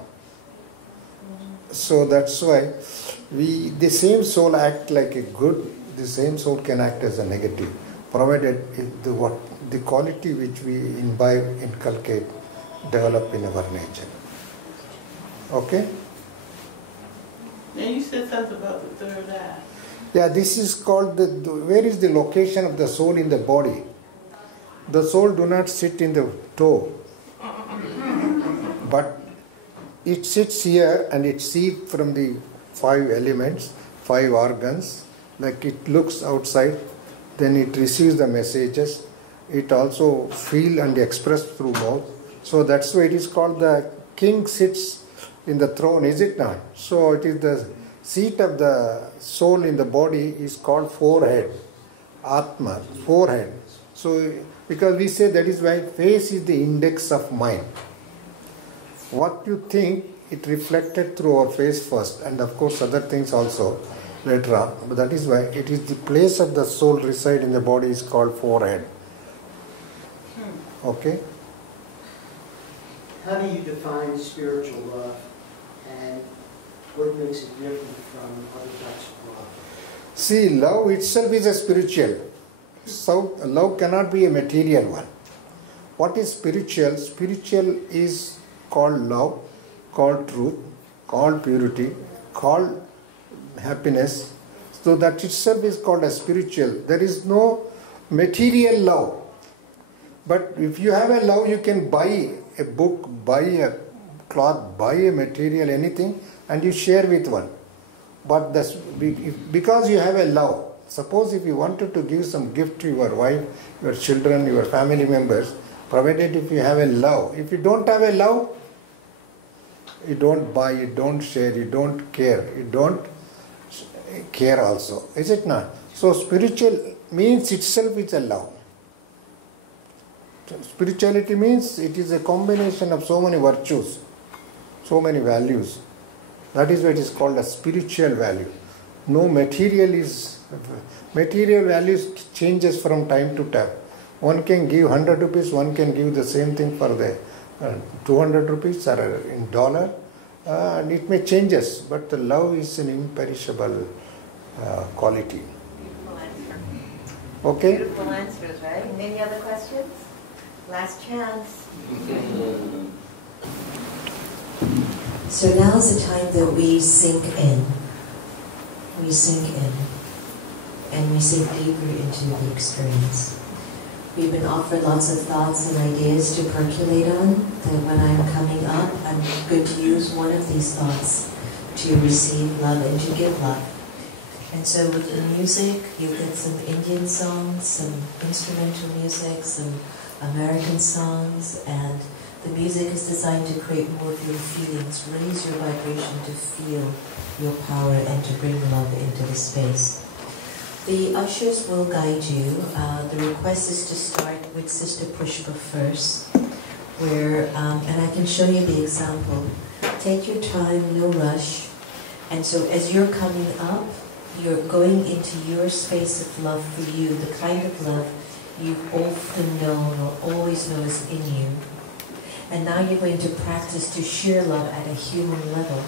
So that's why the same soul act like a good, the same soul can act as a negative, provided the quality which we imbibe, inculcate, develop in our nature. Okay? And you said something about the third eye. Yeah, this is called where is the location of the soul in the body? The soul do not sit in the toe, but it sits here and it sees from the 5 elements, 5 organs, like it looks outside, then it receives the messages, it also feel and express through mouth. So that's why it is called the king sits in the throne, is it not? So it is the seat of the soul in the body is called forehead, Atma, forehead. So because we say that is why face is the index of mind. What you think, it reflected through our face first, and of course other things also later on. But that is why it is the place of the soul reside in the body is called forehead. Okay? How do you define spiritual love, and what makes it different from other types of love? See, love itself is a spiritual. So love cannot be a material one. What is spiritual? Spiritual is called love, called truth, called purity, called happiness. So that itself is called a spiritual. There is no material love. But if you have a love, you can buy a book, buy a cloth, buy a material, anything, and you share with one. But because you have a love, suppose if you wanted to give some gift to your wife, your children, your family members, provided if you have a love. If you don't have a love, you don't buy, you don't share, you don't care, you don't care also. Is it not? So spiritual means itself is a love. Spirituality means it is a combination of so many virtues, so many values. That is why it is called a spiritual value. No material values changes from time to time. One can give 100 rupees, one can give the same thing for the 200 rupees or in dollar, and it may changes, but the love is an imperishable quality. Beautiful answer. Okay? Beautiful answers, right? Any other questions? Last chance. So now's the time that we sink in. We sink in. And we sink deeper into the experience. We've been offered lots of thoughts and ideas to percolate on, that when I'm coming up, I'm going to use one of these thoughts to receive love and to give love. And so with the music, you get some Indian songs, some instrumental music, some American songs, and the music is designed to create more of your feelings, raise your vibration to feel your power and to bring love into the space. The ushers will guide you. The request is to start with Sister Pusha first, where, and I can show you the example. Take your time, no rush. And so as you're coming up, you're going into your space of love for you, the kind of love you've often known or always know is in you. And now you're going to practice to share love at a human level,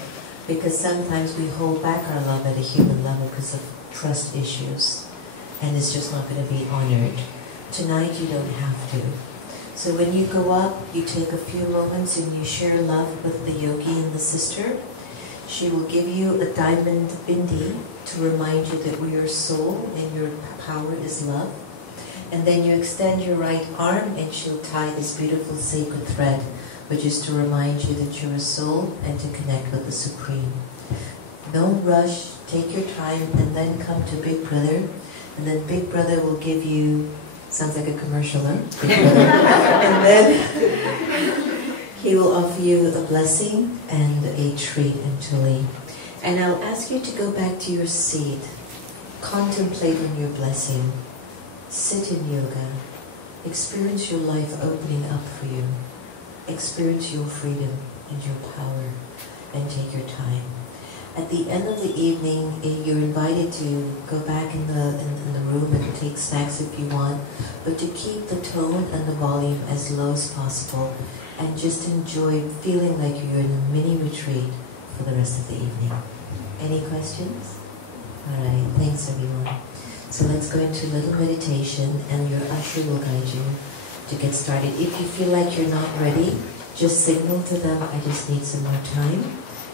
because sometimes we hold back our love at a human level because of trust issues, and it's just not going to be honored. Tonight you don't have to. So when you go up, you take a few moments and you share love with the yogi and the sister. She will give you a diamond bindi to remind you that we are soul and your power is love. And then you extend your right arm and she'll tie this beautiful sacred thread, which is to remind you that you're a soul and to connect with the Supreme. Don't rush, take your time, and then come to Big Brother. And then Big Brother will give you, sounds like a commercial, huh? Big Brother. And then he will offer you a blessing and a treat and tuli. And I'll ask you to go back to your seat, contemplating your blessing, sit in yoga, experience your life opening up for you, experience your freedom and your power, and take your time. At the end of the evening, you're invited to go back in the room and take snacks if you want, but to keep the tone and the volume as low as possible, and just enjoy feeling like you're in a mini retreat for the rest of the evening. Any questions? All right, thanks everyone. So let's go into a little meditation, and your usher will guide you to get started. If you feel like you're not ready, just signal to them, I just need some more time,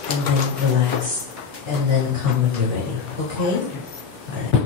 and then relax, and then come when you're ready. Okay? All right.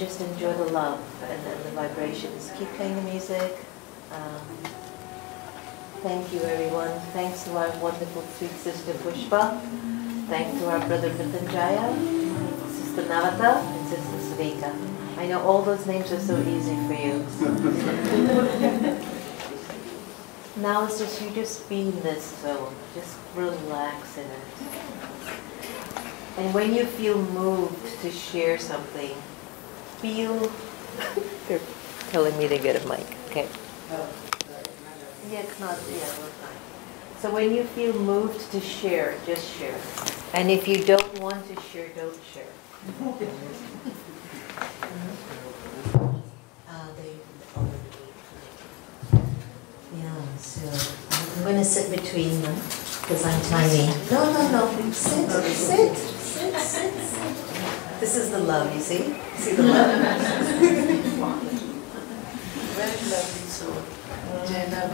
just enjoy the love and the vibrations. Keep playing the music. Thank you, everyone. Thanks to our wonderful sweet sister Pushpa. Thanks to our brother Vitanjaya, Sister Navata, and Sister Sarita. I know all those names are so easy for you. Now it's just, you just be in this zone. Just relax in it. And when you feel moved to share something, feel... They're telling me to get a mic. Okay. Yeah, it's not, yeah, we're fine. So when you feel moved to share, just share. And if you don't want to share, don't share. Yeah, so I'm going to sit between them because I'm tiny. No. Sit. This is the love, you see? See the love? Very lovely soul. Jenna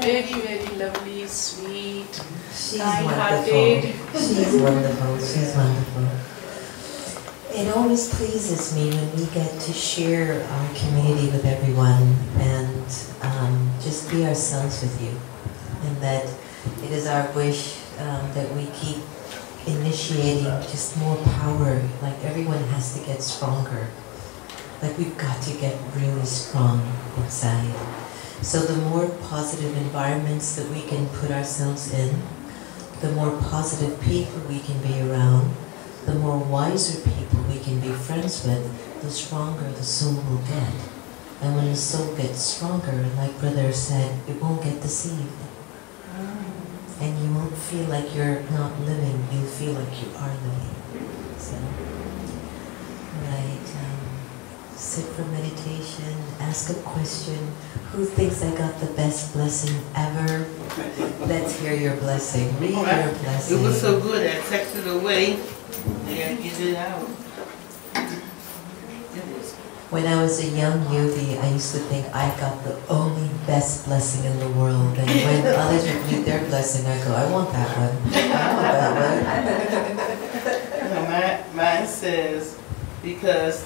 very, very lovely, sweet, She's kind-hearted. wonderful. She's wonderful. It always pleases me when we get to share our community with everyone and just be ourselves with you. And that it is our wish that we keep initiating just more power. Like everyone has to get stronger. Like we've got to get really strong inside. So the more positive environments that we can put ourselves in, the more positive people we can be around, the more wiser people we can be friends with, the stronger the soul will get. And when the soul gets stronger, like Brother said, it won't get deceived. And you won't feel like you're not living, you'll feel like you are living. So, right, sit for meditation, ask a question. Who thinks I got the best blessing ever? Let's hear your blessing. Read your blessing. It was so good, I texted it away and get it out. When I was a young yogi, I used to think I got the only best blessing in the world. And when others would read their blessing, I go, I want that one. I want that one. Mine says, because,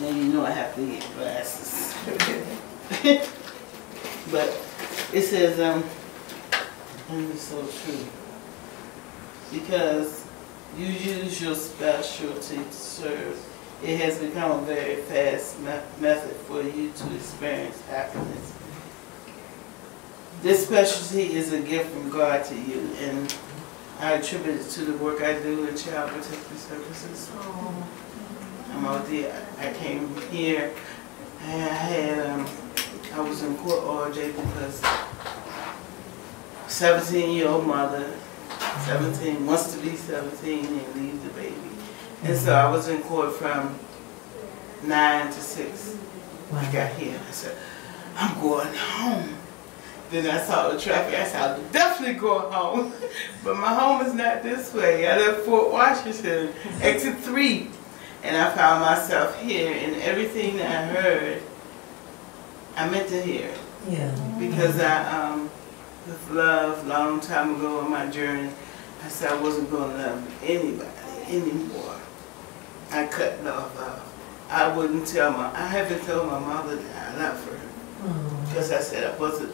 now you know I have to get glasses. But it says, and it's so true. Because you use your specialty to serve, it has become a very fast method for you to experience happiness. This specialty is a gift from God to you, and I attribute it to the work I do in child protective services. I'm out there. I came here, and I was in court all day because 17-year-old mother, 17, wants to be 17 and leave the baby. And so I was in court from 9 to 6. When I got here, I said, I'm going home. Then I saw the traffic. I said, I'm definitely going home. But my home is not this way. I left Fort Washington, exit 3. And I found myself here, and everything that I heard, I meant to hear. Yeah. Because I, with love, long time ago on my journey, I said I wasn't going to love anybody anymore. I cut love off. I wouldn't tell I haven't told my mother that I love her. Because I said I wasn't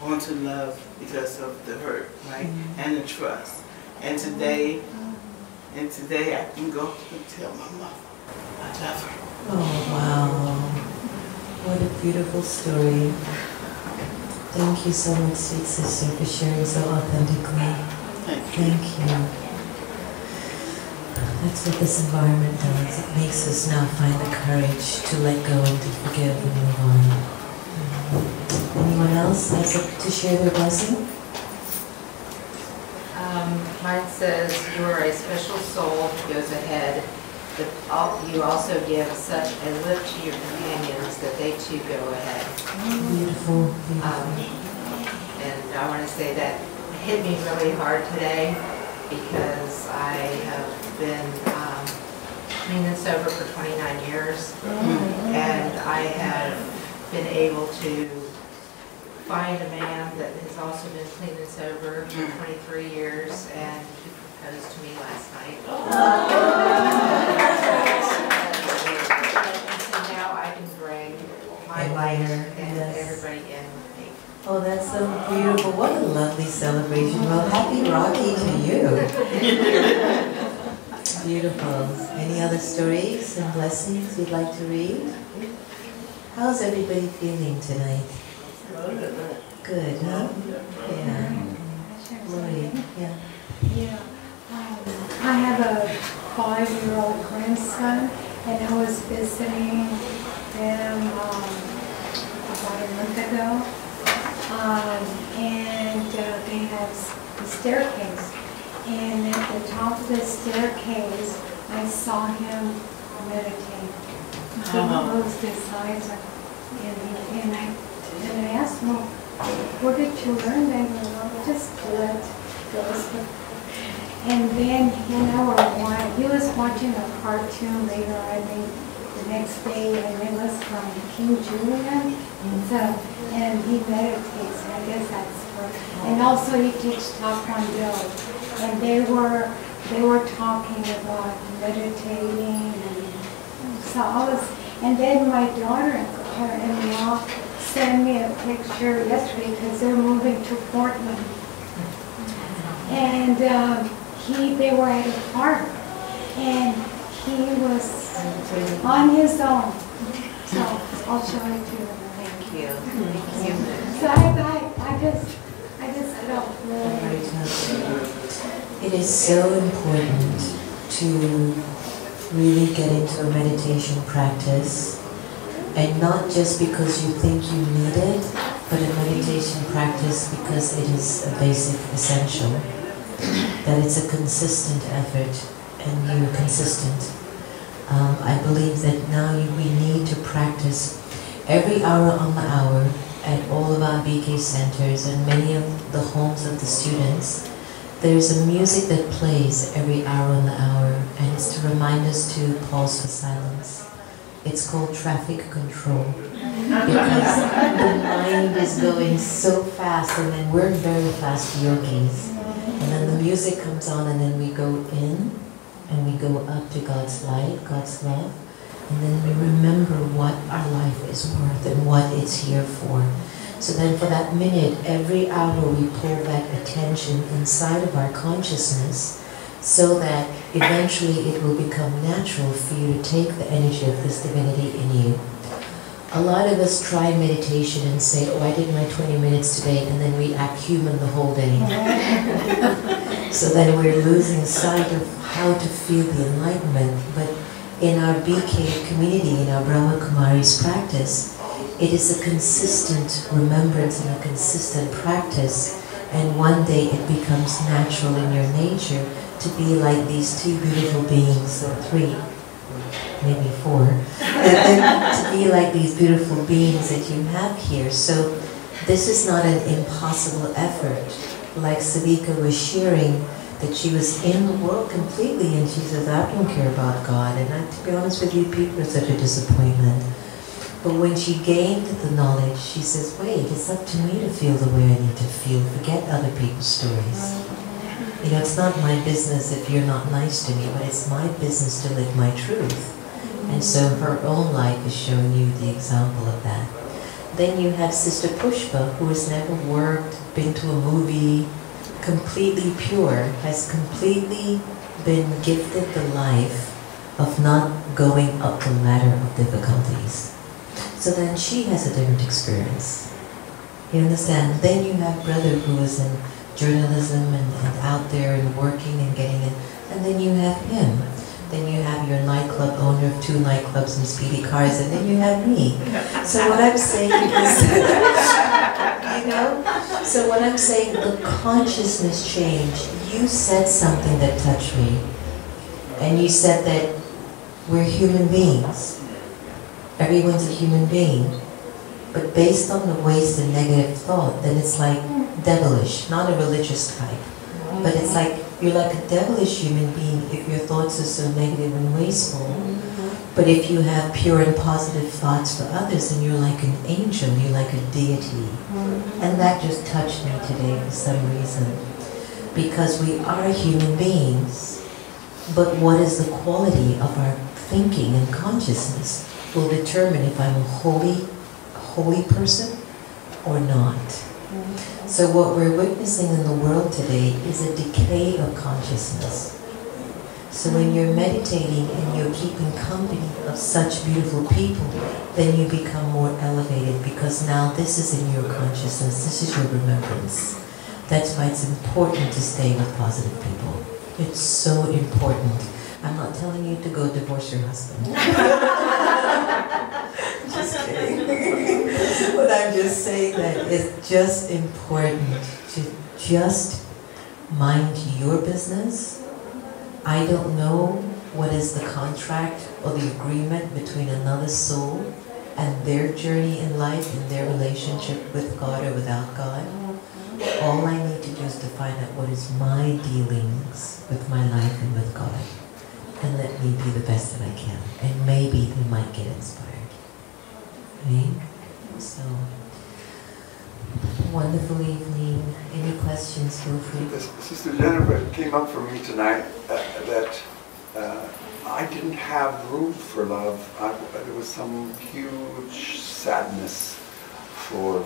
going to love because of the hurt, right? And the trust. And today I can go and tell my mother I love her. Oh, wow. What a beautiful story. Thank you so much, sweet sister, for sharing so authentically. Thank you. That's what this environment does. It makes us now find the courage to let go and to forgive and move on. Anyone else has to share their blessing? Mine says, you are a special soul who goes ahead, but you also give such a lift to your companions that they too go ahead. Beautiful. And I want to say that hit me really hard today because I have been clean and sober for 29 years, and I have been able to find a man that has also been clean and sober for 23 years, and he proposed to me last night. other stories and blessings you'd like to read? How's everybody feeling tonight? Good, huh? Yeah. Lori, yeah. Yeah. I have a 5-year-old grandson, and I was visiting them about a month ago. And they have the staircase. And at the top of the staircase, I saw him meditate. He closed his eyes, and I asked him, where did you learn that? Just let go. And then he was watching a cartoon later, I think, the next day, and it was from King Julian. And he meditates. I guess that's where. And also he takes Taekwondo. And they were talking about meditating, and so and then my daughter-in-law sent me a picture yesterday because they're moving to Portland. And they were at a park, and he was on his own. So I'll show it to you. Thank you. Thank you. So I just felt really. It is so important to really get into a meditation practice, and not just because you think you need it, but a meditation practice because it is a basic essential, that it's a consistent effort, and you're consistent. I believe that now we need to practice every hour on the hour at all of our BK centers and many of the homes of the students. There's a music that plays every hour on the hour, and it's to remind us to pause for silence. It's called traffic control, because the mind is going so fast, and then we're very fast yogis. And then the music comes on, and then we go in, and we go up to God's light, God's love, and then we remember what our life is worth and what it's here for. So then for that minute, every hour we pull that attention inside of our consciousness so that eventually it will become natural for you to take the energy of this divinity in you. A lot of us try meditation and say, oh, I did my 20 minutes today, and then we act human the whole day. So then we're losing sight of how to feel the enlightenment. But in our BK community, in our Brahma Kumari's practice, it is a consistent remembrance and a consistent practice, and one day it becomes natural in your nature to be like these two beautiful beings, or three, maybe four, to be like these beautiful beings that you have here. So this is not an impossible effort. Like Savika was sharing, that she was in the world completely, and she says, I don't care about God, and to be honest with you, people are such a disappointment. But when she gained the knowledge, she says, wait, it's up to me to feel the way I need to feel. Forget other people's stories. You know, it's not my business if you're not nice to me, but it's my business to live my truth. And so her own life is showing you the example of that. Then you have Sister Pushpa, who has never worked, been to a movie, completely pure, has completely been gifted the life of not going up the ladder of difficulties. So then she has a different experience. You understand? Then you have brother who is in journalism and out there and working and getting in. And then you have him. Then you have your nightclub owner of 2 nightclubs and speedy cars, and then you have me. So what I'm saying is, you know? So what I'm saying, the consciousness change. You said something that touched me. And you said that we're human beings. Everyone's a human being. But based on the waste and negative thought, then it's like devilish, not a religious type. But it's like, you're like a devilish human being if your thoughts are so negative and wasteful. But if you have pure and positive thoughts for others, then you're like an angel, you're like a deity. And that just touched me today for some reason. Because we are human beings, but what is the quality of our thinking and consciousness will determine if I'm a holy person or not. So what we're witnessing in the world today is a decay of consciousness. So when you're meditating and you're keeping company of such beautiful people, then you become more elevated, because now this is in your consciousness, this is your remembrance. That's why it's important to stay with positive people. It's so important. I'm not telling you to go divorce your husband. Just kidding. But I'm just saying that it's just important to just mind your business. I don't know what is the contract or the agreement between another soul and their journey in life and their relationship with God or without God. All I need to do is to find out what is my dealings with my life and with God, and let me be the best that I can. And maybe we might get inspired. Right? So, wonderful evening. Any questions, feel free. Sister Jennifer, it came up for me tonight that I didn't have room for love. There was some huge sadness for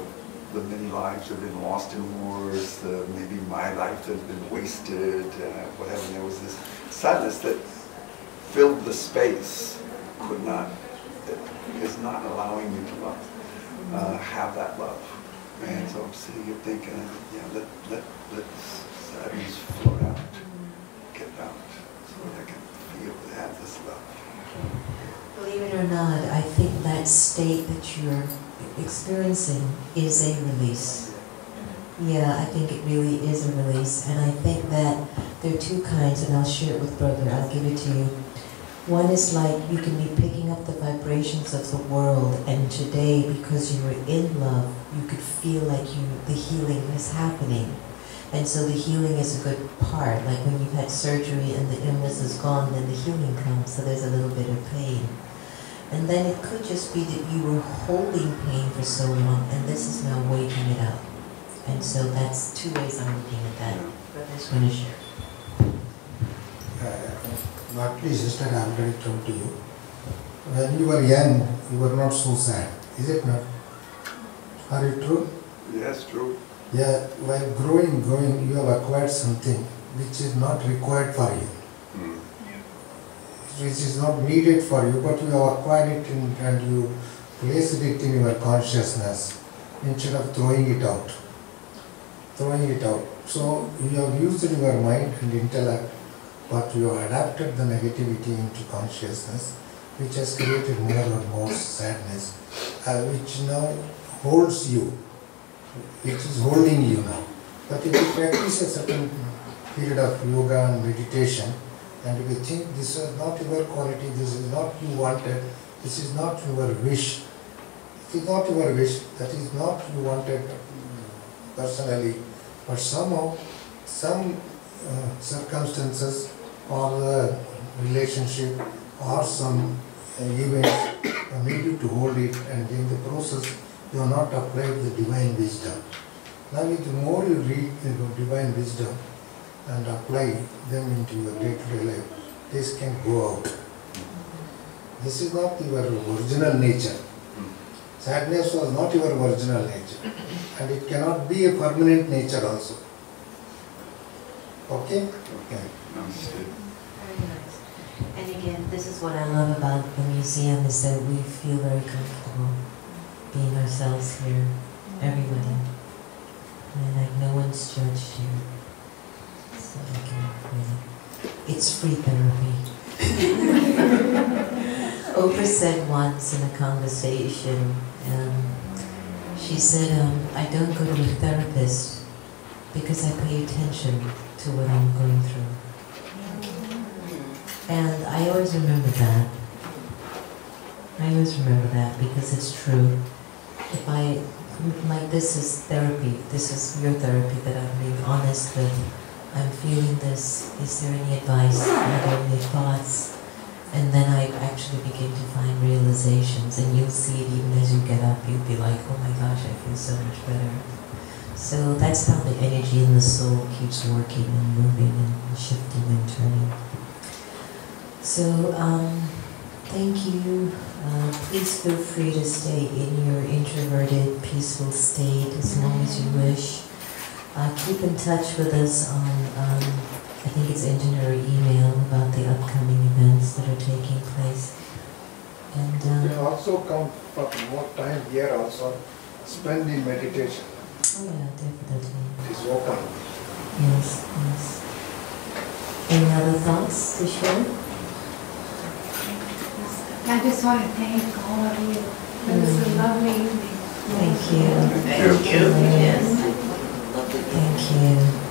the many lives that have been lost in wars, maybe my life that has been wasted, whatever. And there was this sadness that filled the space, is not allowing me to love, have that love. And so I'm sitting here thinking, yeah, let this sadness float out, get out, so that I can feel and have this love. Believe it or not, I think that state that you're experiencing is a release. Yeah, I think it really is a release. And I think that there are two kinds, and I'll share it with Brother. I'll give it to you. One is like you can be picking up the vibrations of the world, and today, because you were in love, you could feel like the healing is happening. And so the healing is a good part. Like when you've had surgery and the illness is gone, then the healing comes, so there's a little bit of pain. And then it could just be that you were holding pain for so long, and this is now waking it up. And so that's two ways I'm looking at that. Brother's going to share. What please, sister, I already told to you. When you were young, you were not so sad. Is it not? Are it true? Yes, true. Yeah, while growing, you have acquired something which is not required for you. Which is not needed for you, but you have acquired it and you placed it in your consciousness instead of throwing it out. So you have used your mind and intellect, but you have adapted the negativity into consciousness, which has created more and more sadness, which now holds you. It is holding you now. But if you practice a certain period of yoga and meditation, and if you think this is not your quality, this is not you wanted, this is not your wish, it is not your wish, that is not you wanted personally, but somehow, some circumstances or the relationship or some events made you to hold it, and in the process you have not applied the divine wisdom. Now the more you read the divine wisdom and apply them into your day-to-day life, this can go out. This is not your original nature. Sadness was not your original nature, and it cannot be a permanent nature also. Okay? Okay. Very nice. And again, this is what I love about the museum, is that we feel very comfortable being ourselves here, everybody. And like no one's judged here. So it's free therapy. Oprah said once in a conversation, she said, I don't go to a therapist because I pay attention to what I'm going through. And I always remember that. I always remember that because it's true. If I, like, this is therapy, this is your therapy that I'm being honest with. I'm feeling this, is there any advice, are there any thoughts? And then I actually begin to find realizations, and you'll see it even as you get up, you'll be like, oh my gosh, I feel so much better. So that's how the energy in the soul keeps working and moving and shifting and turning. So, thank you. Please feel free to stay in your introverted, peaceful state as long as you wish. Keep in touch with us on I think it's into her email about the upcoming events that are taking place. And you can also come for more time here also, spend in meditation. oh yeah, definitely. It is open. Yes, yes. Any other thoughts to share? I just want to thank all of you. It was a lovely evening. Thank you. Thank you. Yes. Thank you.